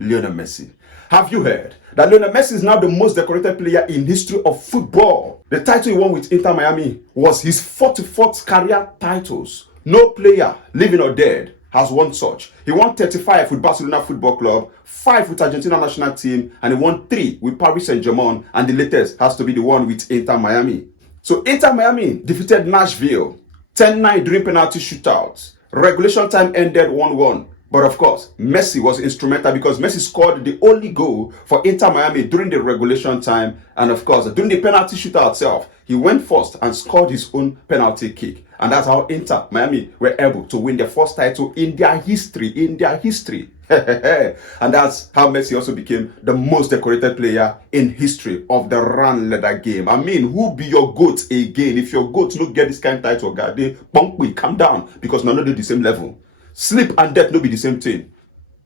Lionel Messi. Have you heard that Lionel Messi is now the most decorated player in history of football? The title he won with Inter Miami was his 44th career titles. No player, living or dead, has won such. He won 35 with Barcelona Football Club, 5 with Argentina national team, and he won 3 with Paris Saint-Germain, and the latest has to be the one with Inter Miami. So Inter Miami defeated Nashville 10-9 during penalty shootouts. Regulation time ended 1-1. But of course, Messi was instrumental because Messi scored the only goal for Inter Miami during the regulation time. And of course, during the penalty shootout itself, he went first and scored his own penalty kick. And that's how Inter Miami were able to win their first title in their history. And that's how Messi also became the most decorated player in history of the run leather game. I mean, who be your GOAT again? If your GOAT don't get this kind of title, God, they calm down because none of them the same level. Sleep and death no be the same thing.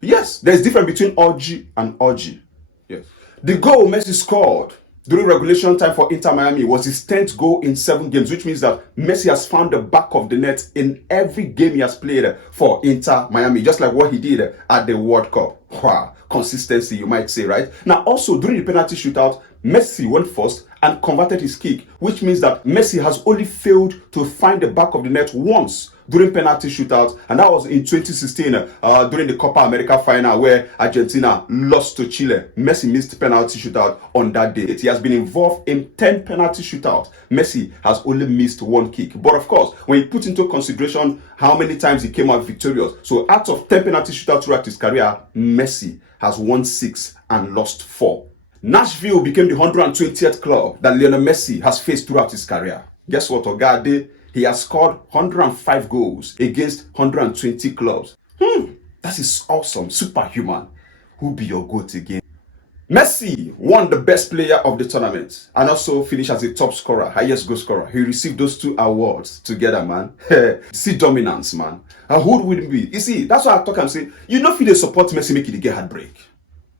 Yes, there's difference between orgy and orgy. Yes. The goal Messi scored during regulation time for Inter Miami was his 10th goal in 7 games, which means that Messi has found the back of the net in every game he has played for Inter Miami, just like what he did at the World Cup. Wow, consistency, you might say, right? Now, also during the penalty shootout, Messi went first and converted his kick, which means that Messi has only failed to find the back of the net once during penalty shootouts, and that was in 2016 during the Copa America final where Argentina lost to Chile. Messi missed penalty shootout on that day. He has been involved in 10 penalty shootouts. Messi has only missed 1 kick. But of course, when you put into consideration how many times he came out victorious, so out of 10 penalty shootouts throughout his career, Messi has won 6 and lost 4. Nashville became the 120th club that Lionel Messi has faced throughout his career. Guess what, Ogade? He has scored 105 goals against 120 clubs. That is awesome. Superhuman. Who be your GOAT again? Messi won the best player of the tournament and also finished as a top scorer, highest goal scorer. He received those 2 awards together, man. See dominance, man. And who would it be? You see, that's why I talk and say, you know if they support Messi, make it get heartbreak.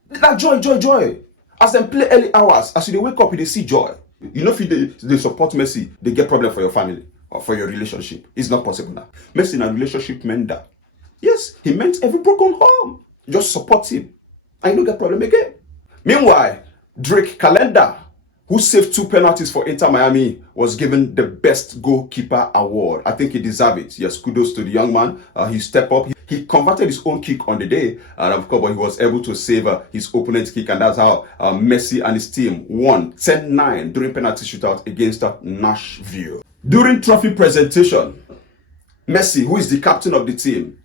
That joy. As them play early hours, as they wake up, they see joy. You know if they support Messi, they get problem for your family or for your relationship. It's not possible now. Messi in a relationship meant that. Yes, he meant every broken home. Just support him. And you don't get problem again. Meanwhile, Drake Calendar, who saved 2 penalties for Inter Miami, was given the best goalkeeper award. I think he deserved it. Yes, kudos to the young man. He stepped up. He converted his own kick on the day, and of course, he was able to save his opponent's kick, and that's how Messi and his team won 10-9 during penalty shootout against Nashville. During trophy presentation, Messi, who is the captain of the team,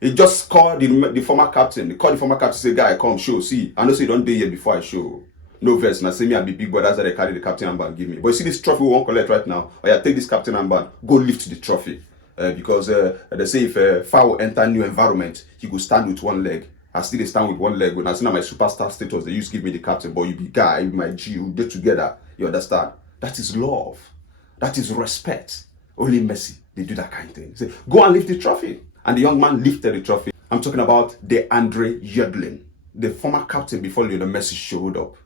he just called the former captain. He called the former captain, say, guy, come show. See, I know say you don't do here before I show. No verse. Now say me and be big boy. That's why they carry the captain armband give me. But you see this trophy we won't collect right now. Oh yeah, take this captain armband. Go lift the trophy. Because they say if foul enter new environment, he go stand with 1 leg. I still stand with 1 leg. When I see now my superstar status, they used to give me the captain. But you be guy, you be my G, you get together. You understand? That is love. That is respect. Only Messi, they do that kind of thing. Say, go and lift the trophy. And the young man lifted the trophy. I'm talking about DeAndre Yedlin, the former captain before Lionel Messi showed up.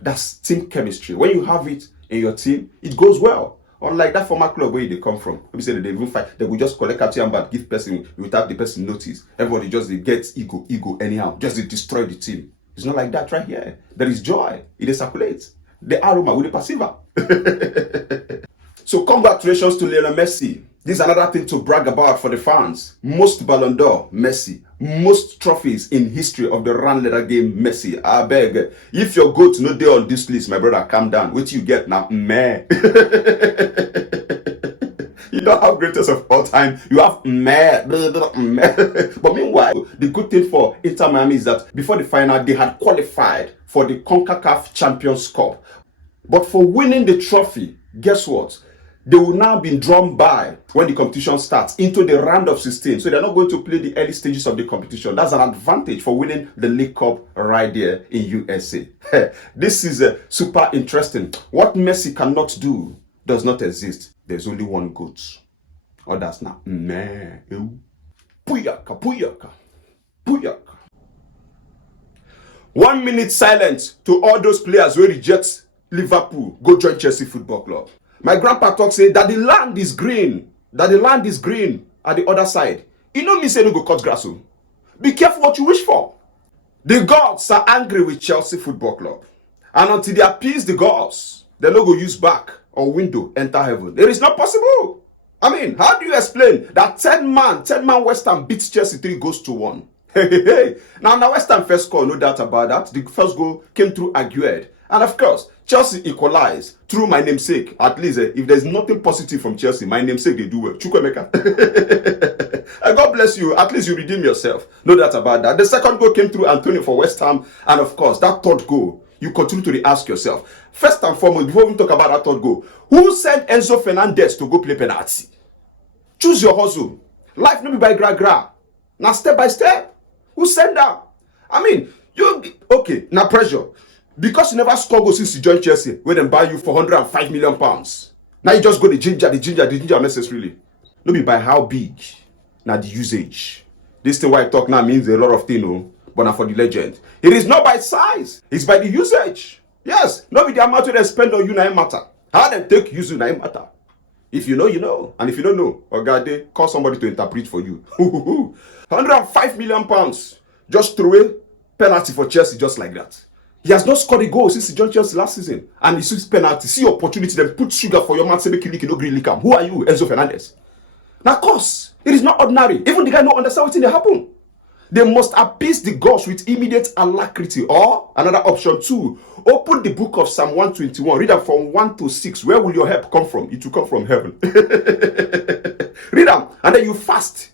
That's team chemistry. When you have it in your team, it goes well. Unlike that former club where they come from, we say that they even fight, they will just collect captain but give person without the person notice. Everybody just gets ego anyhow, just they destroy the team. It's not like that right here. There is joy. It circulates. The aroma with the passiva. So congratulations to Lionel Messi. This is another thing to brag about for the fans. Most Ballon d'Or, Messi. Most trophies in history of the run letter game, Messi. I beg. If your GOAT no dey on this list, my brother, calm down. What you get now? Meh. You don't have greatest of all time. You have meh. But meanwhile, the good thing for Inter Miami is that before the final, they had qualified for the CONCACAF Champions Cup. But for winning the trophy, guess what? They will now be drawn by, when the competition starts, into the round of 16. So they're not going to play the early stages of the competition. That's an advantage for winning the League Cup right there in USA. This is super interesting. What Messi cannot do does not exist. There's only one GOAT. Others now. Meh. Puyaka, puyaka, puyaka. 1 minute silence to all those players who reject Liverpool, go join Chelsea Football Club. My grandpa talk say that the land is green, at the other side. You know me say no go cut grass. Be careful what you wish for. The gods are angry with Chelsea Football Club. And until they appease the gods, they no go use back or window enter heaven. It is not possible. I mean, how do you explain that 10 man West Ham beats Chelsea 3-1? Hey. Now West Ham first score, no doubt about that. The first goal came through Aguerd. And of course, Chelsea equalized through my namesake. At least, if there's nothing positive from Chelsea, my namesake, they do well. Chukwemeka. God bless you. At least you redeem yourself. No doubt about that. The second goal came through Antonio for West Ham. And of course, that third goal, you continue to ask yourself. First and foremost, before we talk about that third goal, who sent Enzo Fernandez to go play penalty? Choose your hustle. Life no be by gra. Now step by step. Who sent that? I mean, okay, now pressure. Because you never score goals since you joined Chelsea, where they buy you for £105 million. Now you just go the ginger necessarily. No be by how big, now the usage. This thing why I talk now means a lot of things, but not for the legend. It is not by size, it's by the usage. Yes, no be the amount they spend on you now matter. How they take use you now matter. If you know, you know. And if you don't know, they call somebody to interpret for you. £105 million. Just throw away penalty for Chelsea just like that. He has not scored a goal since he joined Chelsea last season. And he sees penalty. See opportunity, then put sugar for your mouth, say make you lick, no green lick. Who are you, Enzo Fernandez? Now, of course, it is not ordinary. Even the guy don't understand what's going to happen. They must appease the gods with immediate alacrity. Or, another option 2, open the book of Psalm 121. Read them from 1 to 6. Where will your help come from? It will come from heaven. Read them. And then you fast.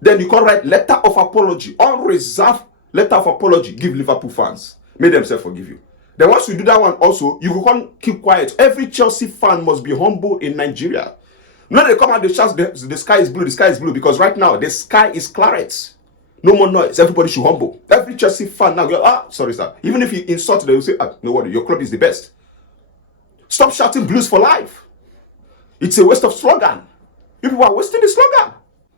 Then you can write letter of apology. Unreserved letter of apology. Give Liverpool fans. May themselves forgive you. Then once you do that one also, you can keep quiet. Every Chelsea fan must be humble in Nigeria. No, they come out, they shout, the sky is blue, because right now, the sky is claret. No more noise. Everybody should humble. Every Chelsea fan now go, sorry, sir. Even if you insult, they will say, no worry, your club is the best. Stop shouting blues for life. It's a waste of slogan. You people are wasting the slogan.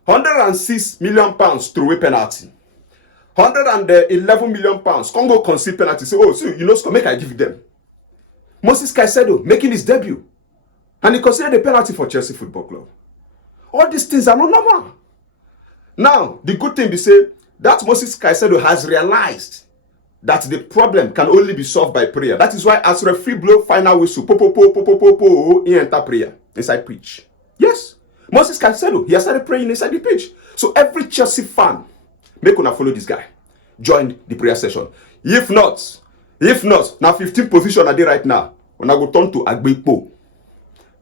£106 million through away penalty. £111 million. Congo concede penalty. Say, so you know, make I give them. Moses Caicedo making his debut. And he considered a penalty for Chelsea Football Club. All these things are not normal. Now, the good thing is say that Moses Caicedo has realized that the problem can only be solved by prayer. That is why as referee blow final whistle, he enter prayer inside pitch. Yes, Moses Caicedo, he has started praying inside the pitch. So every Chelsea fan, make una follow this guy. Join the prayer session. If not, now 15 position are there right now. When I go turn to Agbepo.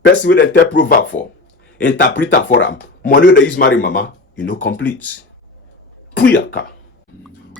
Person with a tell proverb for. Interpreter for him. Money they use marry mama. Complete. Puyaka.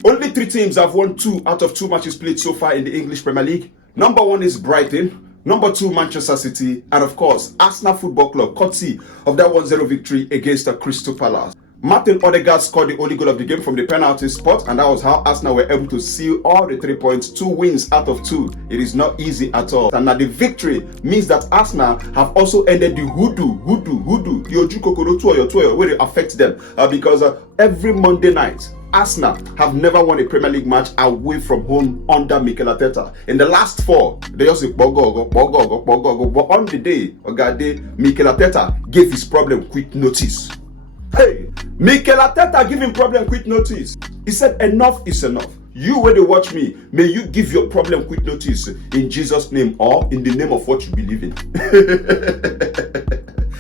Only 3 teams have won 2 out of 2 matches played so far in the English Premier League. Number 1 is Brighton. Number 2, Manchester City. And of course, Arsenal Football Club, courtesy of that 1-0 victory against the Crystal Palace. Martin Odegaard scored the only goal of the game from the penalty spot, and that was how Arsenal were able to seal all the 3 points, 2 wins out of 2. It is not easy at all. And now the victory means that Arsenal have also ended the hoodoo, the Ojukokoro toyo, where it affects them. Because every Monday night, Arsenal have never won a Premier League match away from home under Mikel Arteta. In the last 4, they just say, bogo. But on the day, Mikel Arteta gave his problem quick notice. Hey, Mikel Arteta give him problem quick notice. He said, enough is enough. You, when they watch me, may you give your problem quick notice in Jesus' name or in the name of what you believe in.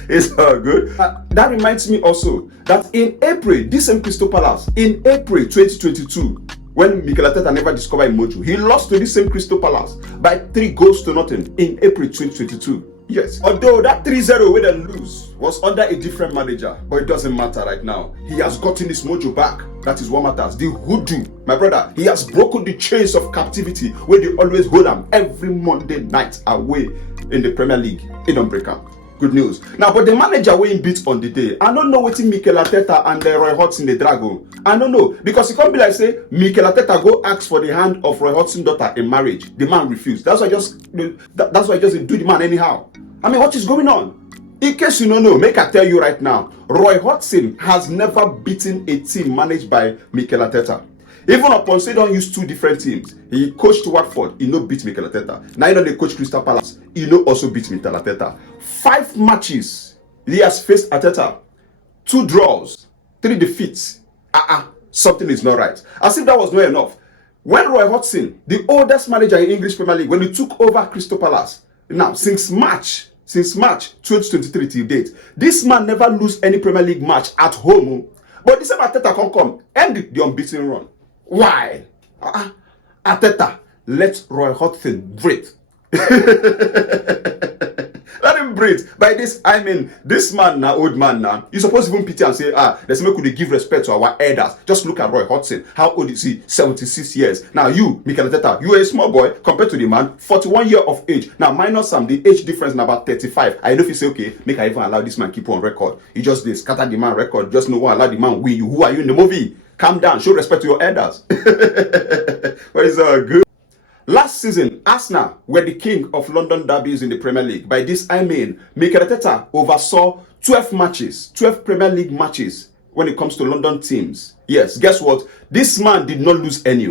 It's good. That reminds me also that in April, this same Crystal Palace, in April 2022, when Mikel Arteta never discovered Mojo, he lost to this same Crystal Palace by 3-0 in April 2022. Yes, although that 3-0 where they lose was under a different manager, but it doesn't matter right now. He has gotten his mojo back. That is what matters. The hoodoo, my brother, he has broken the chains of captivity where they always hold him every Monday night away in the Premier League. He don't break up. Good news. Now, but the manager weighing beat on the day. I don't know what Mikel Arteta and Roy Hodgson the Drago. I don't know. Because it can't be like say, Mikel Arteta go ask for the hand of Roy Hodgson's daughter in marriage. The man refused. That's why I just do the man anyhow. I mean, what is going on? In case you don't know, make I tell you right now, Roy Hodgson has never beaten a team managed by Mikel Arteta. Even upon say don't use two different teams. He coached Watford, he no beat Mikel Arteta. Now he don't coach Crystal Palace, he no also beat Mikel Arteta. 5 matches he has faced Arteta, 2 draws, 3 defeats. Something is not right. As if that was not enough. When Roy Hodgson, the oldest manager in English Premier League, when he took over Crystal Palace, now since March 2023 till date, this man never lose any Premier League match at home. But this time Arteta come end the unbeaten run. Why? Arteta, let Roy Hodgson breathe. Let him breathe. By this, I mean, this man now, old man now, you supposed to even pity and say, let's make we give respect to our elders. Just look at Roy Hodgson. How old is he? 76 years. Now you, Mikel Arteta, you are a small boy compared to the man, 41 years of age. Now minus some, the age difference is about 35. I know if you say, okay, make I even allow this man keep on record. You just they scatter the man record. Just no one allow the man win you. Who are you in the movie? Calm down. Show respect to your elders. But it's good. Last season, Arsenal were the king of London derbies in the Premier League. By this, I mean, Mikel Arteta oversaw 12 matches, 12 Premier League matches when it comes to London teams. Yes, guess what? This man did not lose any.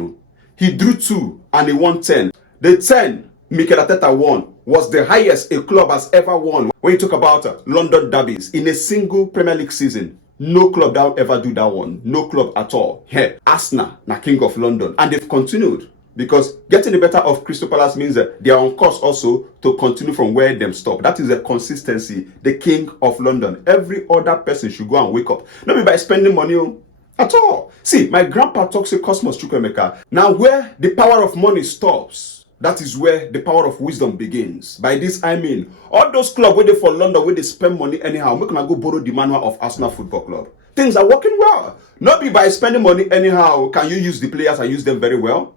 He drew 2 and he won 10. The 10 Mikel Arteta won was the highest a club has ever won. When you talk about London derbies in a single Premier League season, no club that will ever do that one. No club at all. Here, Arsenal, na king of London. And they've continued. Because getting the better of Crystal Palace means that they are on course also to continue from where them stop. That is the consistency, the king of London. Every other person should go and wake up. Not be by spending money at all. See, my grandpa talks to Cosmos Chukwuemeka. Now where the power of money stops, that is where the power of wisdom begins. By this I mean, all those clubs where they for London, where they spend money anyhow, we can go borrow the manual of Arsenal Football Club. Things are working well. Not be by spending money anyhow, can you use the players and use them very well?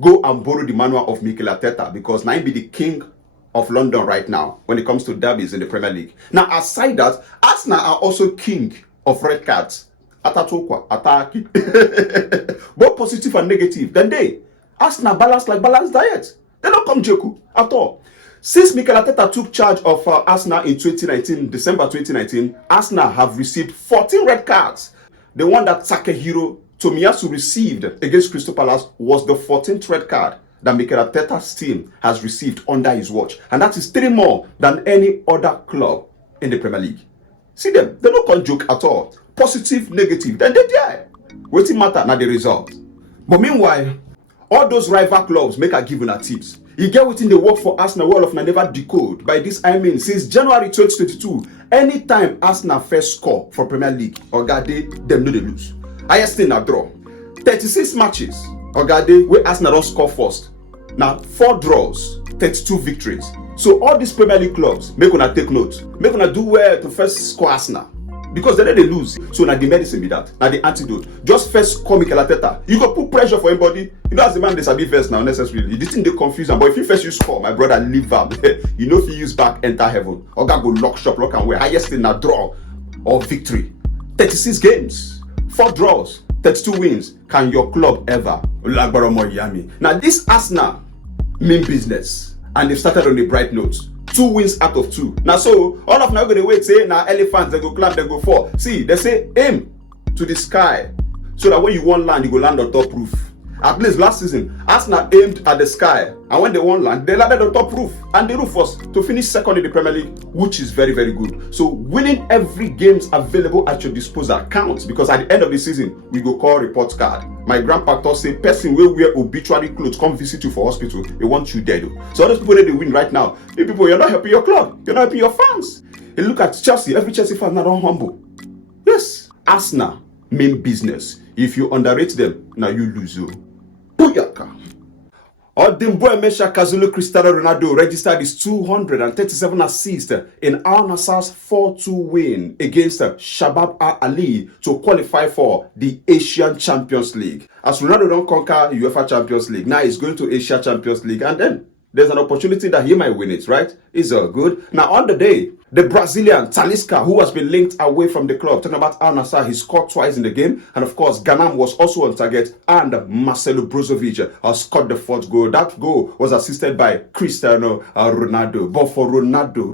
Go and borrow the manual of Mikel Arteta, because now he be the king of London right now when it comes to derbies in the Premier League. Now, aside that, Arsenal are also king of red cards. Both positive and negative. Then Arsenal balance like balanced diet. They don't come joke at all. Since Mikel Arteta took charge of Arsenal in 2019, December 2019, Arsenal have received 14 red cards. The one that Takehiro Tomiyasu received against Crystal Palace was the 14th red card that Mikel Arteta's team has received under his watch. And that is 3 more than any other club in the Premier League. See them, they don't come joke at all. Positive, negative, then they die. Waiting matter, not the result. But meanwhile, all those rival clubs make a given at tips. You get within the work for Arsenal, well of never decode. By this I mean, since January 2022, anytime Arsenal first score for Premier League, or God, them know they lose. Highest thing a draw. 36 matches. Ogade, where Arsenal don't score first. Now 4 draws, 32 victories. So all these Premier League clubs, make una take note. Make una do well to first score Arsenal. Because then they lose. So now the medicine be that. Now the antidote. Just first score Mikel Arteta. You go put pressure for anybody. You know as the man they sabi first now necessarily. This thing they confuse them. But if you first you score, my brother leave am. You know if you use back, enter heaven. Oga go lock shop, lock and wear. Highest thing a draw or victory. 36 games. 4 draws, 32 wins. Can your club ever? Now this Arsenal mean business, and they've started on a bright note. 2 wins out of 2. Now so all of now gonna wait say now elephants they go climb, they go fall. See, they say aim to the sky, so that when you want land, you go land on top roof. At least last season, Arsenal aimed at the sky, and when they won land, they landed on top roof, and the roof was to finish second in the Premier League, which is very, very good. So winning every games available at your disposal counts, because at the end of the season, we go call report card. My grandpa thought say, person will wear obituary clothes, come visit you for hospital, they want you dead. So all those people that they win right now, you people, you're not helping your club, you're not helping your fans. You look at Chelsea, every Chelsea fan now don't humble. Yes, Arsenal mean business. If you underrate them, now you lose. Booyaka. Odimbo Emesha Kazulu Cristiano Ronaldo registered his 237 assists in Al Nassr's 4-2 win against Shabab Al Ali to qualify for the Asian Champions League. As Ronaldo don't conquer UEFA Champions League, now he's going to Asia Champions League, and then there's an opportunity that he might win it, right? It's all good. Now, on the day, the Brazilian Talisca, who has been linked away from the club, talking about Al Nassr, he scored twice in the game. And of course, Ganam was also on target. And Marcelo Brozovic scored the fourth goal. That goal was assisted by Cristiano Ronaldo. But for Ronaldo,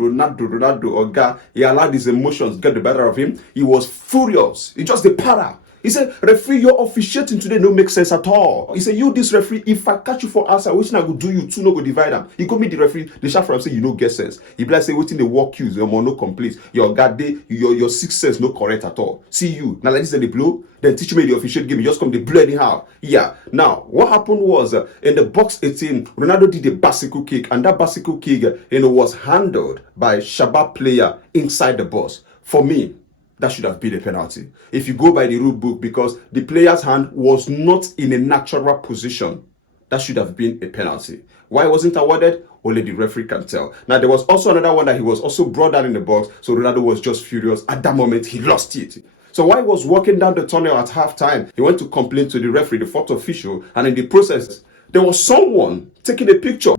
Oga, he allowed his emotions get the better of him. He was furious. He just a para. He said, referee, your officiating today no make sense at all. He said, you, this referee, if I catch you for answer, which I go do you, two no go divide them. He go meet the referee, the shout for him, say, you no get sense. He be like, say, waiting the work cues, your no complete. Your guard day, your sixth sense no correct at all. See you. Now, like this, they blow. Then teach me the officiate game. You just come, they blow anyhow. Yeah. Now, what happened was, in the box 18, Ronaldo did a bicycle kick, and that bicycle kick, was handled by a Shabab player inside the box. For me, that should have been a penalty. If you go by the rule book, because the player's hand was not in a natural position, that should have been a penalty. Why it wasn't awarded? Only the referee can tell. Now, there was also another one that he was also brought down in the box, so Ronaldo was just furious. At that moment, he lost it. So while he was walking down the tunnel at halftime, he went to complain to the referee, the fourth official, and in the process, there was someone taking a picture.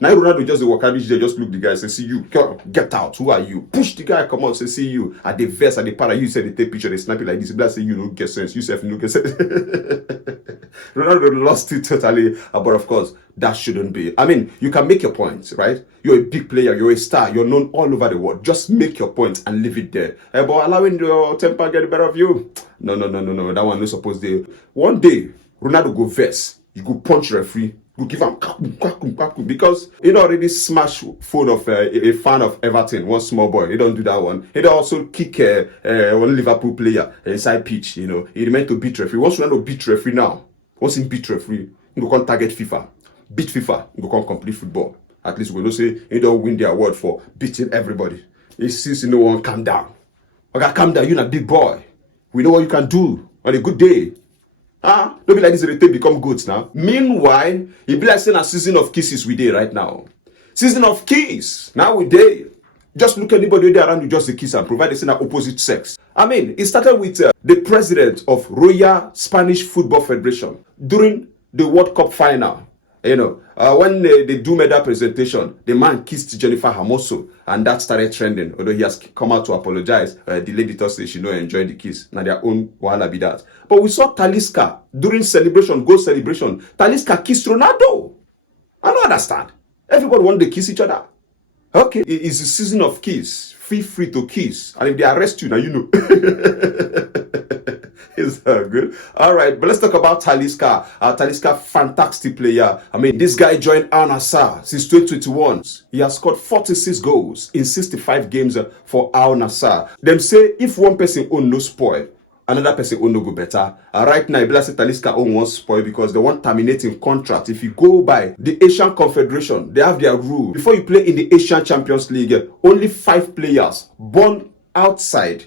Now Ronaldo just walk out, just look the guy, say, see you, get out, who are you? Push the guy, come out, say, see you. At the verse, at the para, you said they take picture, they snap it like this. Say, you don't get sense, you self, you don't get sense. Ronaldo lost it totally, but of course, that shouldn't be. I mean, you can make your point, right? You're a big player, you're a star, you're known all over the world. Just make your point and leave it there. But allowing your temper get the better of you, no. That one no supposed to. One day, Ronaldo go verse, you go punch referee, you give him because he already smashed phone of a fan of Everton, one small boy. He don't do that one. He don't also kick one Liverpool player inside pitch. He meant to beat referee. Once Ronaldo beat referee now, once he beat referee, he go come target FIFA, beat FIFA, he go come complete football. At least we don't say he don't win the award for beating everybody. He sees no one calm down. Okay, calm down. You're a big boy. We know what you can do on a good day. Don't be like this, they become goods now. Meanwhile, it be like saying a season of kisses we did right now. Season of kiss. Now we did. Just look at anybody there around you, just a kiss and provide an opposite sex. I mean, it started with the president of Royal Spanish Football Federation during the World Cup final. When they do made that presentation, the man kissed Jennifer Hermoso, and that started trending. Although he has come out to apologize, the lady thought she no enjoy the kiss. Now their own wahala be that. But we saw Talisca during celebration, goal celebration. Talisca kissed Ronaldo. I don't understand. Everybody want to kiss each other. Okay, it's a season of kiss. Feel free to kiss, and if they arrest you, now you know. It's good. All right, but let's talk about Talisca. Talisca, fantastic player. I mean, this guy joined Al Nassr since 2021. He has scored 46 goals in 65 games for Al Nassr. Them say if one person own no spoil, another person own no go better. Right now, Ibla say Talisca own one spoil because they want terminating contract. If you go by the Asian Confederation, they have their rule. Before you play in the Asian Champions League, only 5 players born outside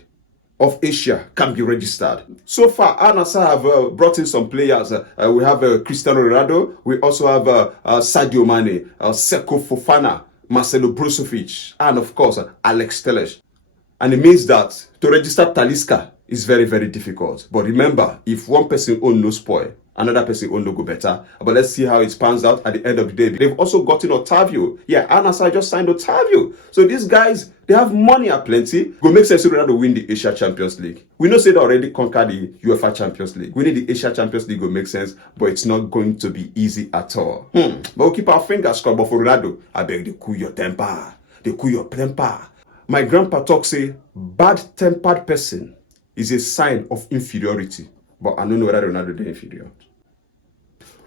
of Asia can be registered. So far, Al Nassr have brought in some players. We have Cristiano Ronaldo. We also have Sadio Mane, Seko Fofana, Marcelo Brozovic, and of course, Alex Telles. And it means that to register Talisca is very, very difficult. But remember, if one person own no spoil, another person own no go better. But let's see how it pans out at the end of the day. They've also gotten Otavio. Yeah, Al Nassr just signed Otavio. So these guys, they have money at plenty. Go make sense to Ronaldo win the Asia Champions League. We know say they already conquered the UEFA Champions League. Winning the Asia Champions League will make sense, but it's not going to be easy at all. But we'll keep our fingers crossed. But for Ronaldo, I beg they cool your temper. They cool your temper. My grandpa talk say, bad-tempered person is a sign of inferiority. But I don't know whether Ronaldo is inferior.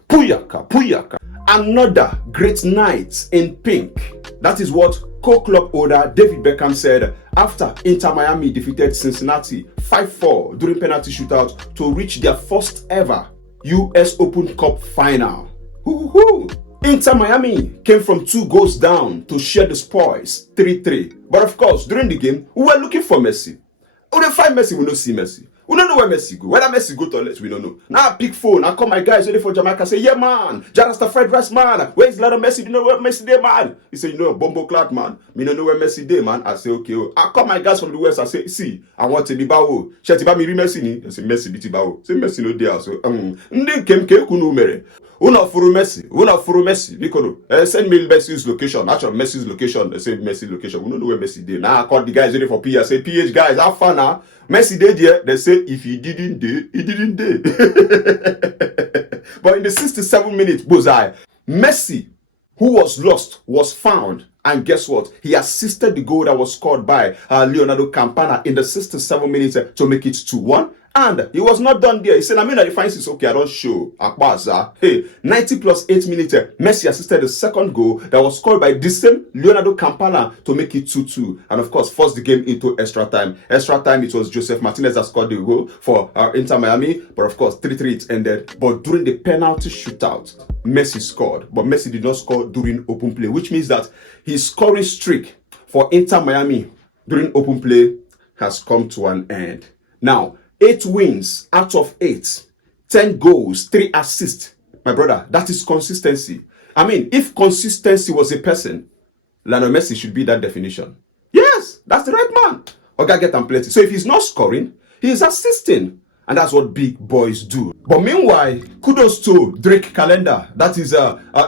Puyaka. Another great night in pink. That is what co-club owner David Beckham said after Inter Miami defeated Cincinnati 5-4 during penalty shootout to reach their first ever US Open Cup final. Inter Miami came from 2 goals down to share the spoils 3-3. But of course, during the game, we were looking for Messi. When they find Messi, we don't see Messi. We don't know where Messi go. Whether Messi go toilet, we don't know. Now I pick phone, I call my guys ready for Jamaica, say, yeah man, Jarasta fried rice man, where is Lionel Messi? You know where Messi there, man? He say, you know, Bombo Clad man. Me don't know where Messi there, man. I say, okay. I call my guys from the west, I say, see, I want to be Bao. Shall I be Messi ni? I say, Messi be Bao. Say, Messi no there. So, they came kuno mere. Una furu Messi, because send me Messi's location. Actually, Messi's location, they say Messi location. We don't know where Messi did. Now I call the guys ready for PH. Say, PH guys, have fun now. Messi did here. They say if he didn't do, he didn't do. But in the 67 minutes, bullseye, Messi, who was lost, was found. And guess what? He assisted the goal that was scored by Leonardo Campana in the 67 minutes to make it 2-1. And he was not done there. He said, I mean, that the fines is okay. I don't show. Akbaza. Hey, 90 plus 8 minutes. Messi assisted the second goal that was scored by the same Leonardo Campana to make it 2-2. And of course, forced the game into extra time. Extra time, it was Joseph Martinez that scored the goal for Inter Miami. But of course, 3-3 it ended. But during the penalty shootout, Messi scored. But Messi did not score during open play, which means that his scoring streak for Inter Miami during open play has come to an end. Now, 8 wins out of 8, 10 goals, 3 assists. My brother, that is consistency. I mean, if consistency was a person, Lionel Messi should be that definition. Yes, that's the right man. Okay, get and plenty. So if he's not scoring, he's assisting. And that's what big boys do. But meanwhile, kudos to Drake Calendar. That is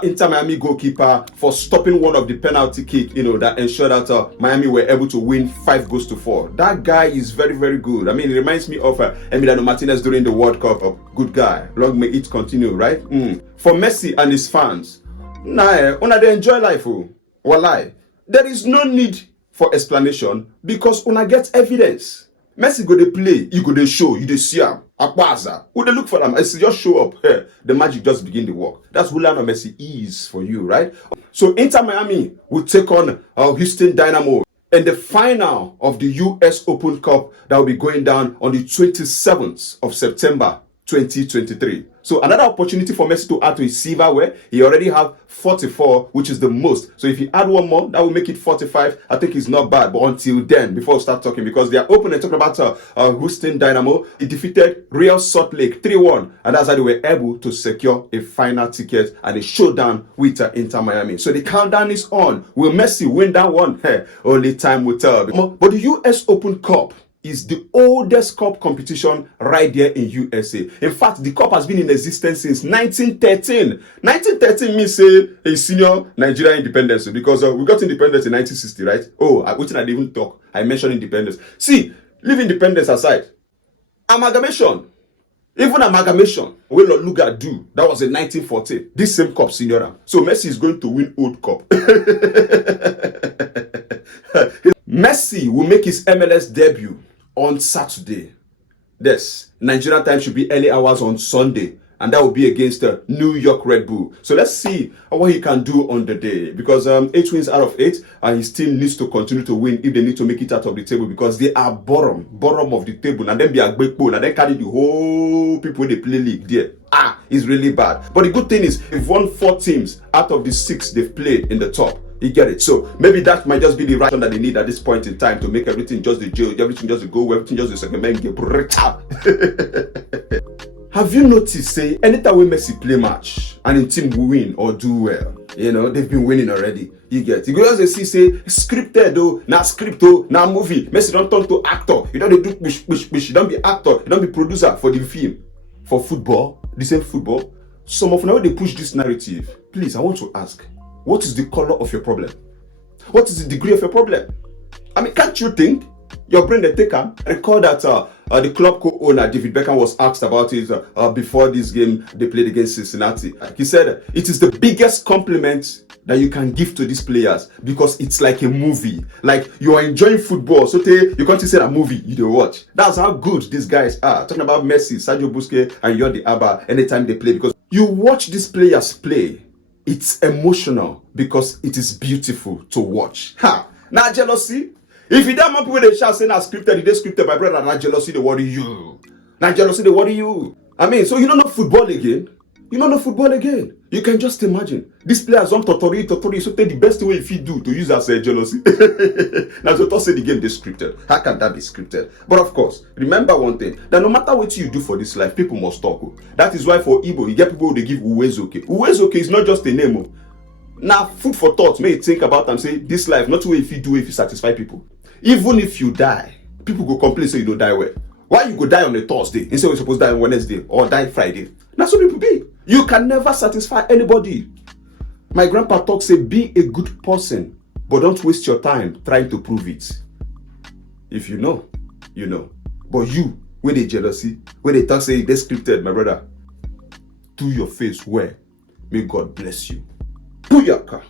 Inter Miami goalkeeper for stopping one of the penalty kick, that ensured that Miami were able to win 5-4. That guy is very, very good. I mean, it reminds me of Emiliano Martinez during the World Cup. Good guy. Long may it continue, right? For Messi and his fans, they enjoy life. Walai. There is no need for explanation because una get evidence. Messi go dey play, you go dey show, you dey see am. Akwaza, who dey look for them? It's just show up. Hey, the magic just begin to work. That's who Lionel Messi is for you, right? So Inter Miami will take on Houston Dynamo in the final of the US Open Cup that will be going down on the 27th of September 2023. So another opportunity for Messi to add to his silver, where he already have 44, which is the most. So if he add one more, that will make it 45. I think it's not bad. But until then, before we start talking, because their opponent, talking about Houston Dynamo, he defeated Real Salt Lake 3-1, and that's how they were able to secure a final ticket and a showdown with Inter Miami. So the countdown is on. Will Messi win that one? Hey, only time will tell. But the US Open Cup is the oldest cup competition right there in USA. In fact, the cup has been in existence since 1913. 1913 means a senior Nigerian independence, because we got independence in 1960, right? Oh, which I didn't even talk. I mentioned independence. See, leave independence aside. Amalgamation. Even amalgamation, when Luga do, that was in 1914. This same cup, senior. So Messi is going to win old cup. Messi will make his MLS debut on Saturday. Yes, Nigerian time should be early hours on Sunday, and that will be against the New York Red Bull. So let's see what he can do on the day, because 8 wins out of 8, and he still needs to continue to win if they need to make it out of the table, because they are bottom of the table, and then be a big pool, and then carry the whole people they play league there. It's really bad. But the good thing is, they've won 4 teams out of the 6 they've played in the top. You get it? So maybe that might just be the right one that they need at this point in time to make everything just the jail, everything just the go, everything just the second man get. Have you noticed, say, anytime we Messi play match and in team will win or do well, they've been winning already. You get it? You go just see, say, scripted though, not script though, now movie. Messi don't turn to actor. You don't do bish. You don't be actor. You don't be producer for the film. For football, the same football. Some of now they push this narrative. Please, I want to ask, what is the color of your problem? What is the degree of your problem? I mean, can't you think your brain they take on? Recall that the club co-owner David Beckham was asked about it before this game they played against Cincinnati. He said it is the biggest compliment that you can give to these players, because it's like a movie. Like you are enjoying football, so you can't say a movie you don't watch. That's how good these guys are. Talking about Messi, Sergio Busquets, and Jordi Alba anytime they play, because you watch these players play. It's emotional because it is beautiful to watch. Now jealousy. If you don't want people they shout saying scripted, they scripted, my brother. Now jealousy they worry you. Now jealousy they worry you. I mean, so you don't know football again. You don't know football again. You can just imagine these players don't totori. So take the best way if you do to use as jealousy. Now to say the game they scripted. How can that be scripted? But of course, remember one thing: that no matter what you do for this life, people must talk. That is why for Igbo, you get people who they give Uwezoke. Uwezoke is not just a name. Now food for thought. May you think about and say this life not way if you do if you satisfy people. Even if you die, people go complain say you don't die well. Why you go die on a Thursday instead of supposed to die on Wednesday or die Friday? That's what people be. You can never satisfy anybody. My grandpa talks say, be a good person, but don't waste your time trying to prove it. If you know, you know. But you, when they jealousy, when they talk say they scripted, my brother, do your face well. May God bless you. Booyaka.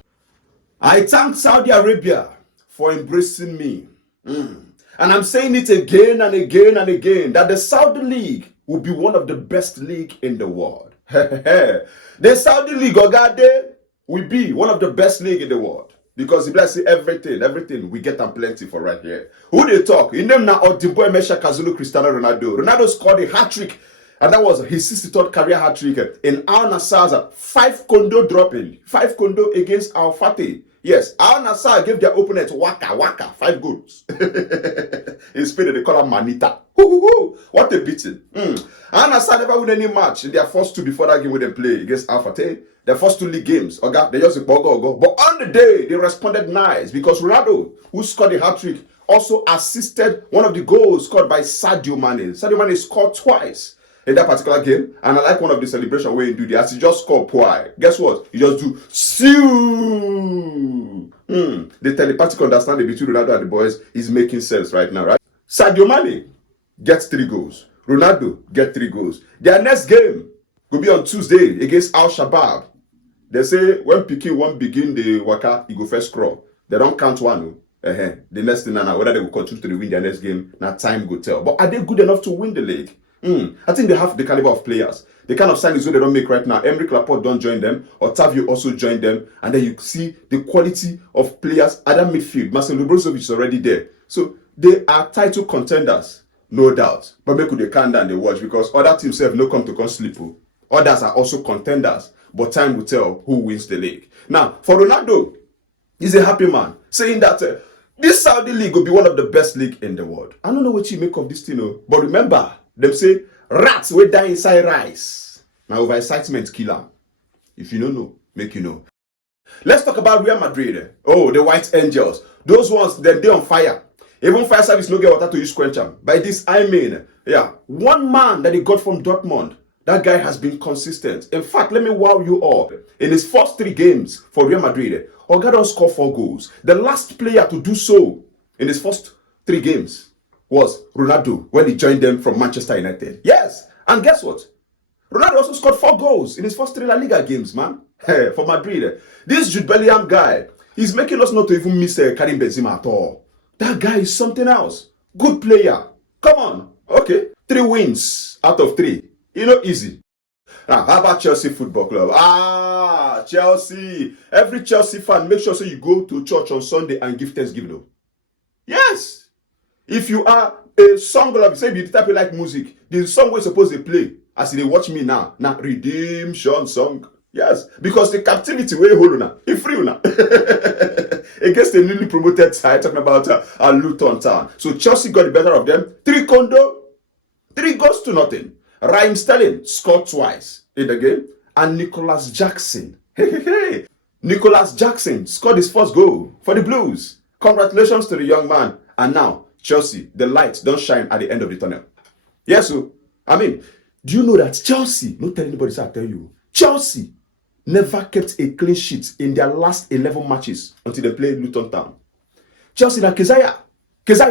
I thank Saudi Arabia for embracing me. And I'm saying it again and again and again, that the Saudi League will be one of the best league in the world. The Saudi League, Ogade, will be one of the best league in the world. Because if I say everything, we get them plenty for right here. Who they talk? In them now, Odimbo Emesha Kazulu, Cristiano Ronaldo. Ronaldo scored a hat-trick, and that was his 63rd career hat-trick in Al Nassr's 5 Kondo dropping. 5 Kondo against Al Fateh. Yes, Al Nassr gave their opponent Waka, 5 goals. In Spain, they call him Manita. What a beating. Al Nassr never won any match in their first 2 before that game when they play against Al Fateh. The first 2 league games, they just go. But on the day, they responded nice because Ronaldo, who scored a hat-trick, also assisted one of the goals scored by Sadio Mane. Sadio Mane scored twice in that particular game, and I like one of the celebration where he do this. He just scored poor. Guess what? He just do Siu. The telepathic understanding between Ronaldo and the boys is making sense right now, right? Sadio Mane gets 3 goals. Ronaldo get 3 goals. Their next game will be on Tuesday against Al Shabab. They say when Pikin won't begin the waka, he go first crawl. They don't count one. The next thing now, whether they will continue to win their next game, now time go tell. But are they good enough to win the league? I think they have the caliber of players. The kind of signings they don't make right now. Emric Laporte don't join them. Otavio also join them. And then you see the quality of players at that midfield. Marcelo Brozovic is already there. So they are title contenders, no doubt. But make they calm down, they watch because other teams have no come to sleep. Others are also contenders. But time will tell who wins the league. Now, for Ronaldo, he's a happy man, saying that this Saudi league will be one of the best league in the world. I don't know what you make of this thing, but remember, them say, rats will die inside rice. Now, over-excitement kill them. If you don't know, make you know. Let's talk about Real Madrid. Oh, the White Angels. Those ones, they're on fire. Even fire service no get water to use quench them. By this, I mean, one man that they got from Dortmund, that guy has been consistent. In fact, let me wow you all. In his first 3 games for Real Madrid, Ogadon scored 4 goals. The last player to do so in his first 3 games was Ronaldo when he joined them from Manchester United. Yes, and guess what? Ronaldo also scored 4 goals in his first 3 La Liga games, man. For Madrid. This Jude Bellingham guy, he's making us not to even miss Karim Benzema at all. That guy is something else. Good player. Come on. Okay. 3 wins out of 3. Easy. Now, how about Chelsea Football Club? Chelsea. Every Chelsea fan, make sure you go to church on Sunday and give thanksgiving. Yes. If you are a song lover, say you type of like music, the song we're supposed to play, as they watch me now, redemption song. Yes, because the captivity way hold now, it's free now. Against the newly promoted side, talking about Luton Town. So Chelsea got the better of them. 3 Kondo, 3 goals to nothing. Raheem Sterling scored twice in the game, and Nicholas Jackson. Nicholas Jackson scored his first goal for the Blues. Congratulations to the young man. And now, Chelsea, the light don't shine at the end of the tunnel. Yes, so, do you know that Chelsea, not tell anybody, so I tell you, Chelsea never kept a clean sheet in their last 11 matches until they played Luton Town. Chelsea, na Kezaya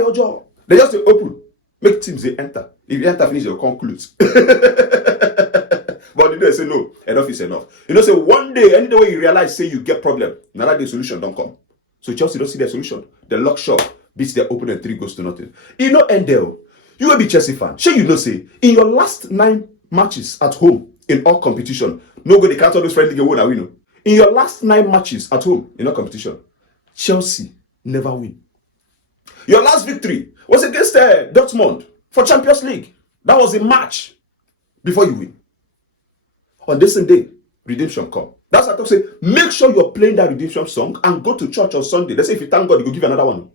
Ojo, they just open, make teams they enter. If you enter, finish, you'll conclude. But they say no, enough is enough. Say one day, any way you realize, say you get problem, now that the solution don't come. So Chelsea don't see their solution. The luck shot beats their opponent 3 goals to nothing. End there. You will be Chelsea fan. Sure, say in your last 9 matches at home in all competition, no go they count all those friendly games win. In your last 9 matches at home in all competition, Chelsea never win. Your last victory was against Dortmund for Champions League. That was a match before you win. On this same day, redemption come. That's what I say. Make sure you're playing that redemption song and go to church on Sunday. Let's say if you thank God, you go give another one.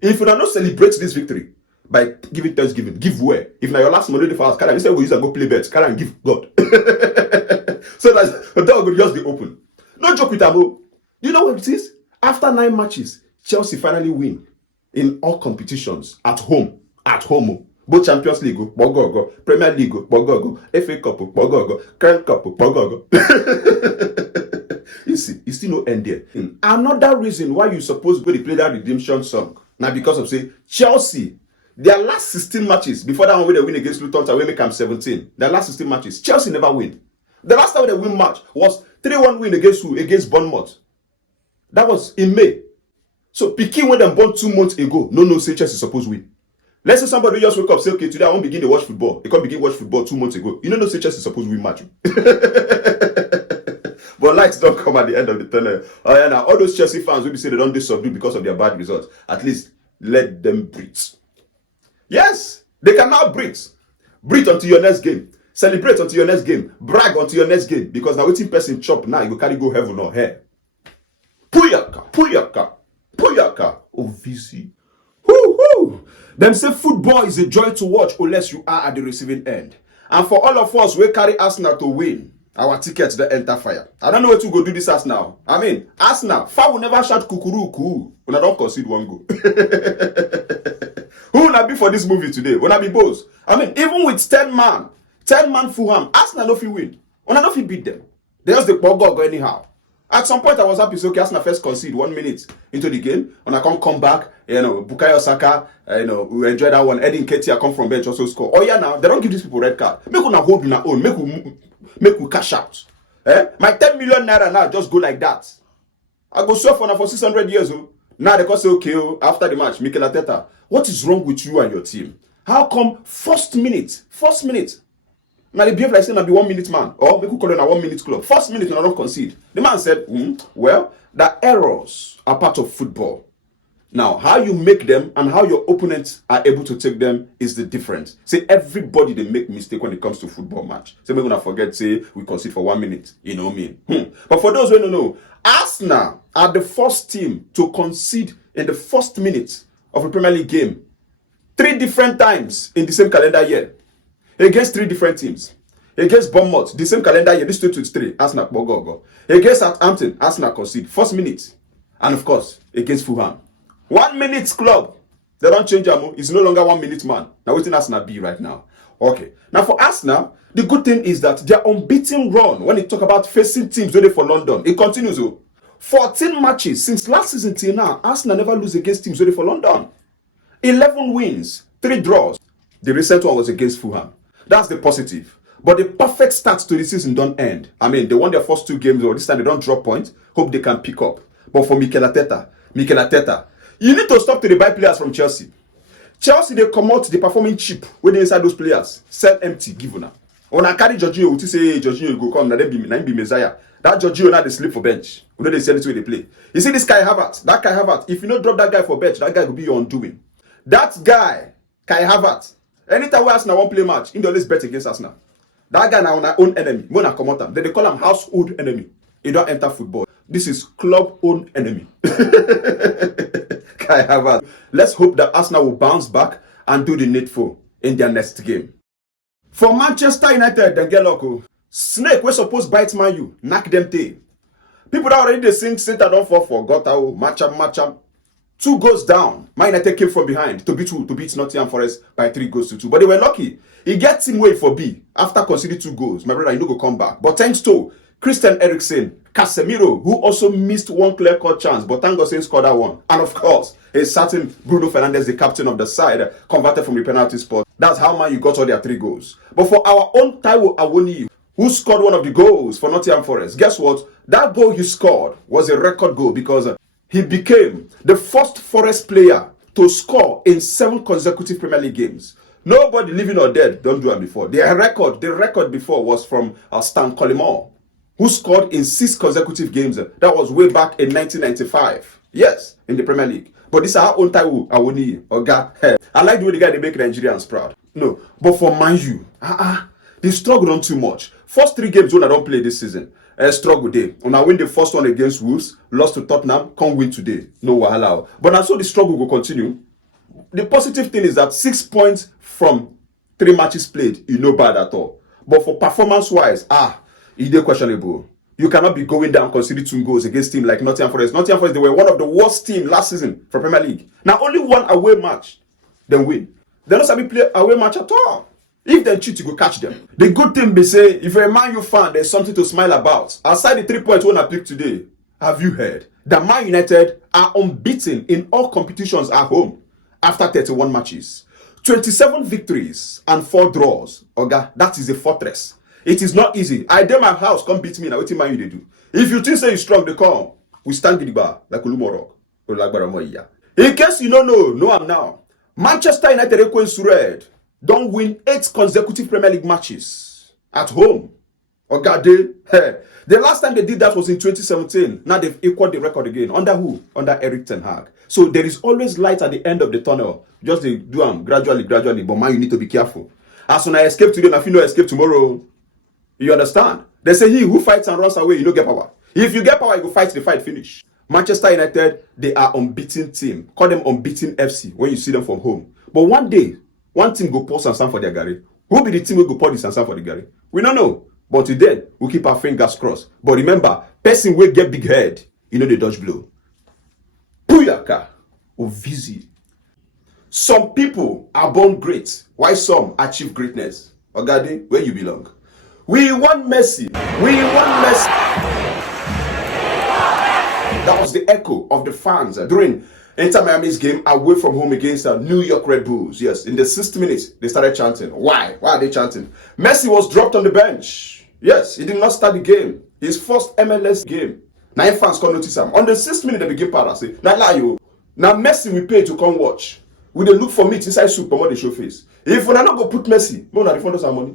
If you not celebrate this victory by giving thanksgiving, give where? If now your last Monday for us, can I say we use and go play bets? Can I give God? So that the door will just be open. No joke with Amo. You know what it is? After 9 matches, Chelsea finally win in all competitions at home. At home. Both Champions League, Bogogo, Premier League, Bogogo, FA Cup, Bogogo, Crown Cup, Bogogo. You see, it's still no end there. Another reason why you suppose go to play that redemption song now because of say Chelsea, their last 16 matches before that one where they win against Luton, they make them 17. Their last 16 matches, Chelsea never win. The last time they win match was 3-1 win against who? Against Bournemouth. That was in May. So Pikin when them born 2 months ago, no say Chelsea supposed win. Let's say somebody just wake up say, okay, today I won't begin to watch football. They can't begin watch football 2 months ago. You know, no say Chelsea supposed win match. But lights don't come at the end of the tunnel. Oh yeah, now all those Chelsea fans will be saying they don't do subdue because of their bad results. At least let them breathe. Yes, they can now breathe. Breathe until your next game. Celebrate until your next game. Brag until your next game. Because now waiting person chop now, you go carry go heaven or hell. Puyaka, Puyaka, Puyaka, Ovisi. Woo. Them say football is a joy to watch unless you are at the receiving end. And for all of us, we carry Arsenal to win. Our tickets the enter fire. I don't know where to go do this Arsenal. I mean, Arsenal, far will never shout kukuruku when I don't concede one goal. Who will I be for this movie today? When I be boss? I mean, even with 10 man Fulham, Arsenal no fit win. When I don't fit beat them. They just the go anyhow. At some point, I was happy. So, okay, Arsenal first concede 1 minute into the game. When I come back, Bukayo Saka, we enjoy that one. Eddie Nketiah come from bench also score. Oh yeah, now they don't give these people red card. Make una hold una own. Make we cash out. My 10 million naira now just go like that. I go swear for 600 years. Now they can say okay after the match, Mikel Arteta, what is wrong with you and your team? How come first minute? Now they behave like saying I be 1 minute man, or we could call it a 1 minute club. First minute and I don't concede. The man said, well, the errors are part of football. Now, how you make them and how your opponents are able to take them is the difference. Say everybody they make mistake when it comes to football match. Say we're gonna forget, say we concede for 1 minute. You know what I mean? But for those who don't know, Arsenal are the first team to concede in the first minute of a Premier League game 3 different times in the same calendar year. Against 3 different teams. Against Bournemouth, the same calendar year, this 2023, Arsenal Bogogo. Against Southampton, Arsenal concede first minute. And of course, against Fulham. 1 minute club. They don't change them. It's no longer 1 minute man. Now waiting Arsenal be right now. Okay. Now for Arsenal, the good thing is that their unbeaten run when they talk about facing teams ready for London, it continues. 14 matches since last season till now, Arsenal never lose against teams ready for London. 11 wins, 3 draws. The recent one was against Fulham. That's the positive. But the perfect start to the season don't end. I mean, they won their first 2 games, or this time they don't drop points. Hope they can pick up. But for Mikel Arteta, you need to stop to buy players from Chelsea. Chelsea, they come out, they performing cheap. When they inside those players, sell empty, give una. When I carry Jorginho, you say Jorginho go come, now be Messiah. That Jorginho now they sleep for bench. You know they send it to where they play. You see this Kai Havertz, if you don't drop that guy for bench, that guy will be your undoing. That guy, Kai Havertz, anytime we Arsenal won't play match, he always bet against Arsenal. That guy now our own enemy. When I come out, they call him household enemy. He don't enter football. This is club own enemy. Kai Havertz. Let's hope that Arsenal will bounce back and do the needful in their next game. For Manchester United, then get loco. Snake, we're supposed to bite Man U, knock them tail. People that already they sing Satan don't fall for Gota, matcha. 2 goals down. Man United came from behind to beat Nottingham Forest by 3 goals to 2. But they were lucky. He gets him way for B after conceding 2 goals. My brother, you know go come back. But thanks to Christian Eriksen, Casemiro, who also missed 1 clear-cut chance, but thank God he scored that one. And of course, a certain Bruno Fernandes, the captain of the side, converted from the penalty spot. That's how Man U got all their 3 goals. But for our own Taiwo Awoniyi, who scored one of the goals for Nottingham Forest, guess what? That goal he scored was a record goal because he became the first Forest player to score in 7 consecutive Premier League games. Nobody living or dead don't do it before. The record before was from Stan Collymore, who scored in 6 consecutive games. That was way back in 1995. Yes, in the Premier League. But this is our own Taiwo Awoniyi, Oga. I like the way the guy they make Nigerians proud. No, but for Man U, they struggled on too much. First 3 games when I don't play this season, struggle day. When I win the first one against Wolves, lost to Tottenham, can't win today. No wahala. But I saw the struggle will continue. The positive thing is that 6 points from 3 matches played is no bad at all. But for performance-wise, it's questionable. You cannot be going down considering 2 goals against team like Nottingham Forest. Nottingham Forest, they were one of the worst teams last season for Premier League. Now only 1 away match, then win. They don't sabi play away match at all. If they cheat, you go catch them. The good thing be say, if you're a Man U fan, there's something to smile about. Aside the 3 points when I pick today, have you heard that Man United are unbeaten in all competitions at home after 31 matches? 27 victories and 4 draws. Oga, that is a fortress. It is not easy. I dare my house, come beat me now. What Man U they do? If you think say you strong, they come. We stand gidigba like Olumoro. In case you don't know I'm now. Manchester United Equals Red don't win 8 consecutive Premier League matches at home. Ogade, the last time they did that was in 2017. Now they've equaled the record again. Under who? Under Eric Ten Hag. So there is always light at the end of the tunnel. Just they do them gradually. But man, you need to be careful. As when I escape today, if you no escape tomorrow, you understand? They say he who fights and runs away, you don't get power. If you get power, you go fight the fight finish. Manchester United, they are unbeaten team. Call them unbeaten FC when you see them from home. But one day, one team go pour and stand for their Gary. Who be the team will go pour this and stand for the Gary? We don't know. But today, we keep our fingers crossed. But remember, person will get big head, you know the dodge blow. Puyaka or Vizi. Some people are born great, while some achieve greatness. Ogade, where you belong. We want Messi. We want Messi. That was the echo of the fans during Inter Miami's game away from home against New York Red Bulls. Yes, in the 60 minutes, they started chanting. Why? Why are they chanting? Messi was dropped on the bench. Yes, he did not start the game. His first MLS game. 9 fans come notice him. On the 6th minute, they begin para say, "Now lie you. Now Messi we pay to come watch. We dey look for meat inside soup, but what they show face. If we not go put Messi, we not refund us our money.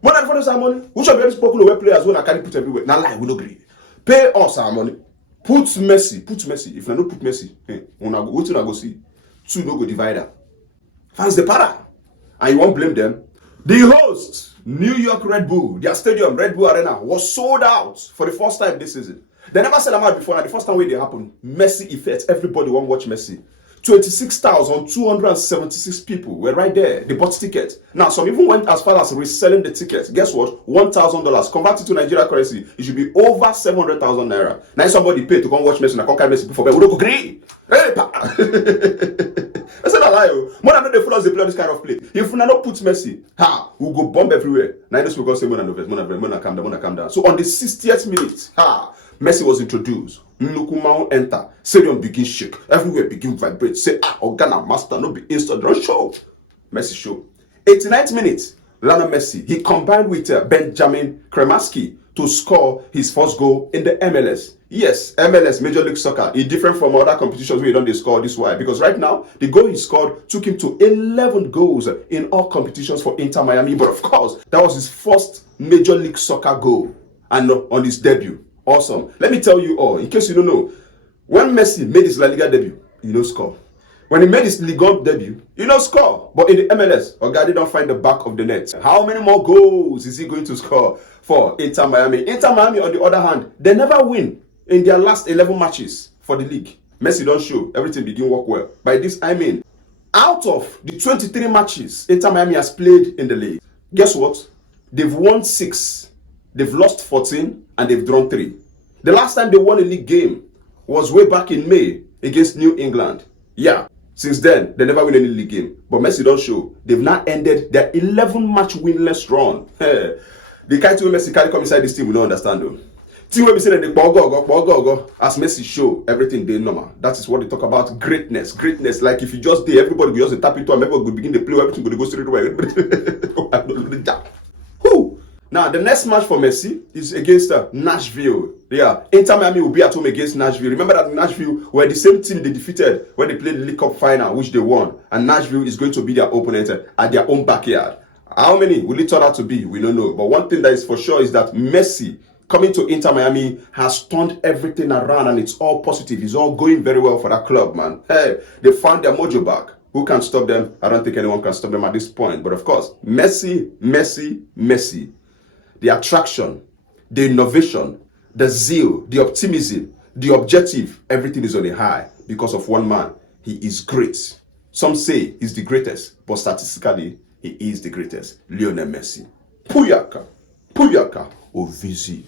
We not refund us our money. We should be very popular players when I carry put everywhere. Now lie, we no agree. Pay us our money. Put Messi. If I don't put Messi, una go. What you go see? 2 no go divider. Fans the para, and you won't blame them. The host, New York Red Bull, their stadium, Red Bull Arena, was sold out for the first time this season. They never sell them out before. Now the first time when they happen, Messi effect. Everybody want watch Messi. 26,276 people were right there. They bought tickets. Now, some even went as far as reselling the tickets. Guess what? $1,000. Converted to Nigeria currency, it should be over 700,000 naira. Now, somebody paid to come watch Messi and come carry Messi before. We don't agree. Hey, pa! I said, I lie. More than they follow us, they play this kind of play. If we not put Messi, we'll go bomb everywhere. Now, this will go say, Mona calm down. So, on the 60th minute, Messi was introduced. Nlukumao enter. Stadium begin shake. Everywhere begin vibrate. Say, Organa master, no be instant run show. Messi show. 89th minute, Lionel Messi, he combined with Benjamin Kremaski to score his first goal in the MLS. Yes, MLS, Major League Soccer, is different from other competitions where you don't score this way. Because right now, the goal he scored took him to 11 goals in all competitions for Inter Miami. But of course, that was his first Major League Soccer goal. And on his debut. Awesome. Let me tell you all, in case you don't know, when Messi made his La Liga debut, he no score. When he made his Liga debut, he no score. But in the MLS, Ogade don't find the back of the net. How many more goals is he going to score for Inter Miami? Inter Miami, on the other hand, they never win in their last 11 matches for the league. Messi don't show. Everything begin work well. By this, I mean, out of the 23 matches Inter Miami has played in the league, guess what? They've won 6. They've lost 14 and they've drawn 3. The last time they won a league game was way back in May against New England. Yeah, since then, they never win any league game. But Messi don't show. They've now ended their 11-match winless run. The kind of Messi carry come inside this team, we don't understand though. Team where we say that they go, as Messi show, everything they normal. That is what they talk about, greatness. Greatness, like if you just did, everybody will just tap into and everybody will begin to play, everything will go straight away. Who? Now, the next match for Messi is against Nashville. Yeah, Inter Miami will be at home against Nashville. Remember that Nashville were the same team they defeated when they played the League Cup final, which they won. And Nashville is going to be their opponent at their own backyard. How many will it turn out to be? We don't know. But one thing that is for sure is that Messi, coming to Inter Miami, has turned everything around and it's all positive. It's all going very well for that club, man. Hey, they found their mojo back. Who can stop them? I don't think anyone can stop them at this point. But of course, Messi. The attraction, the innovation, the zeal, the optimism, the objective, everything is on a high because of one man. He is great. Some say he's the greatest, but statistically, he is the greatest. Lionel Messi. Puyaka, Ovizi.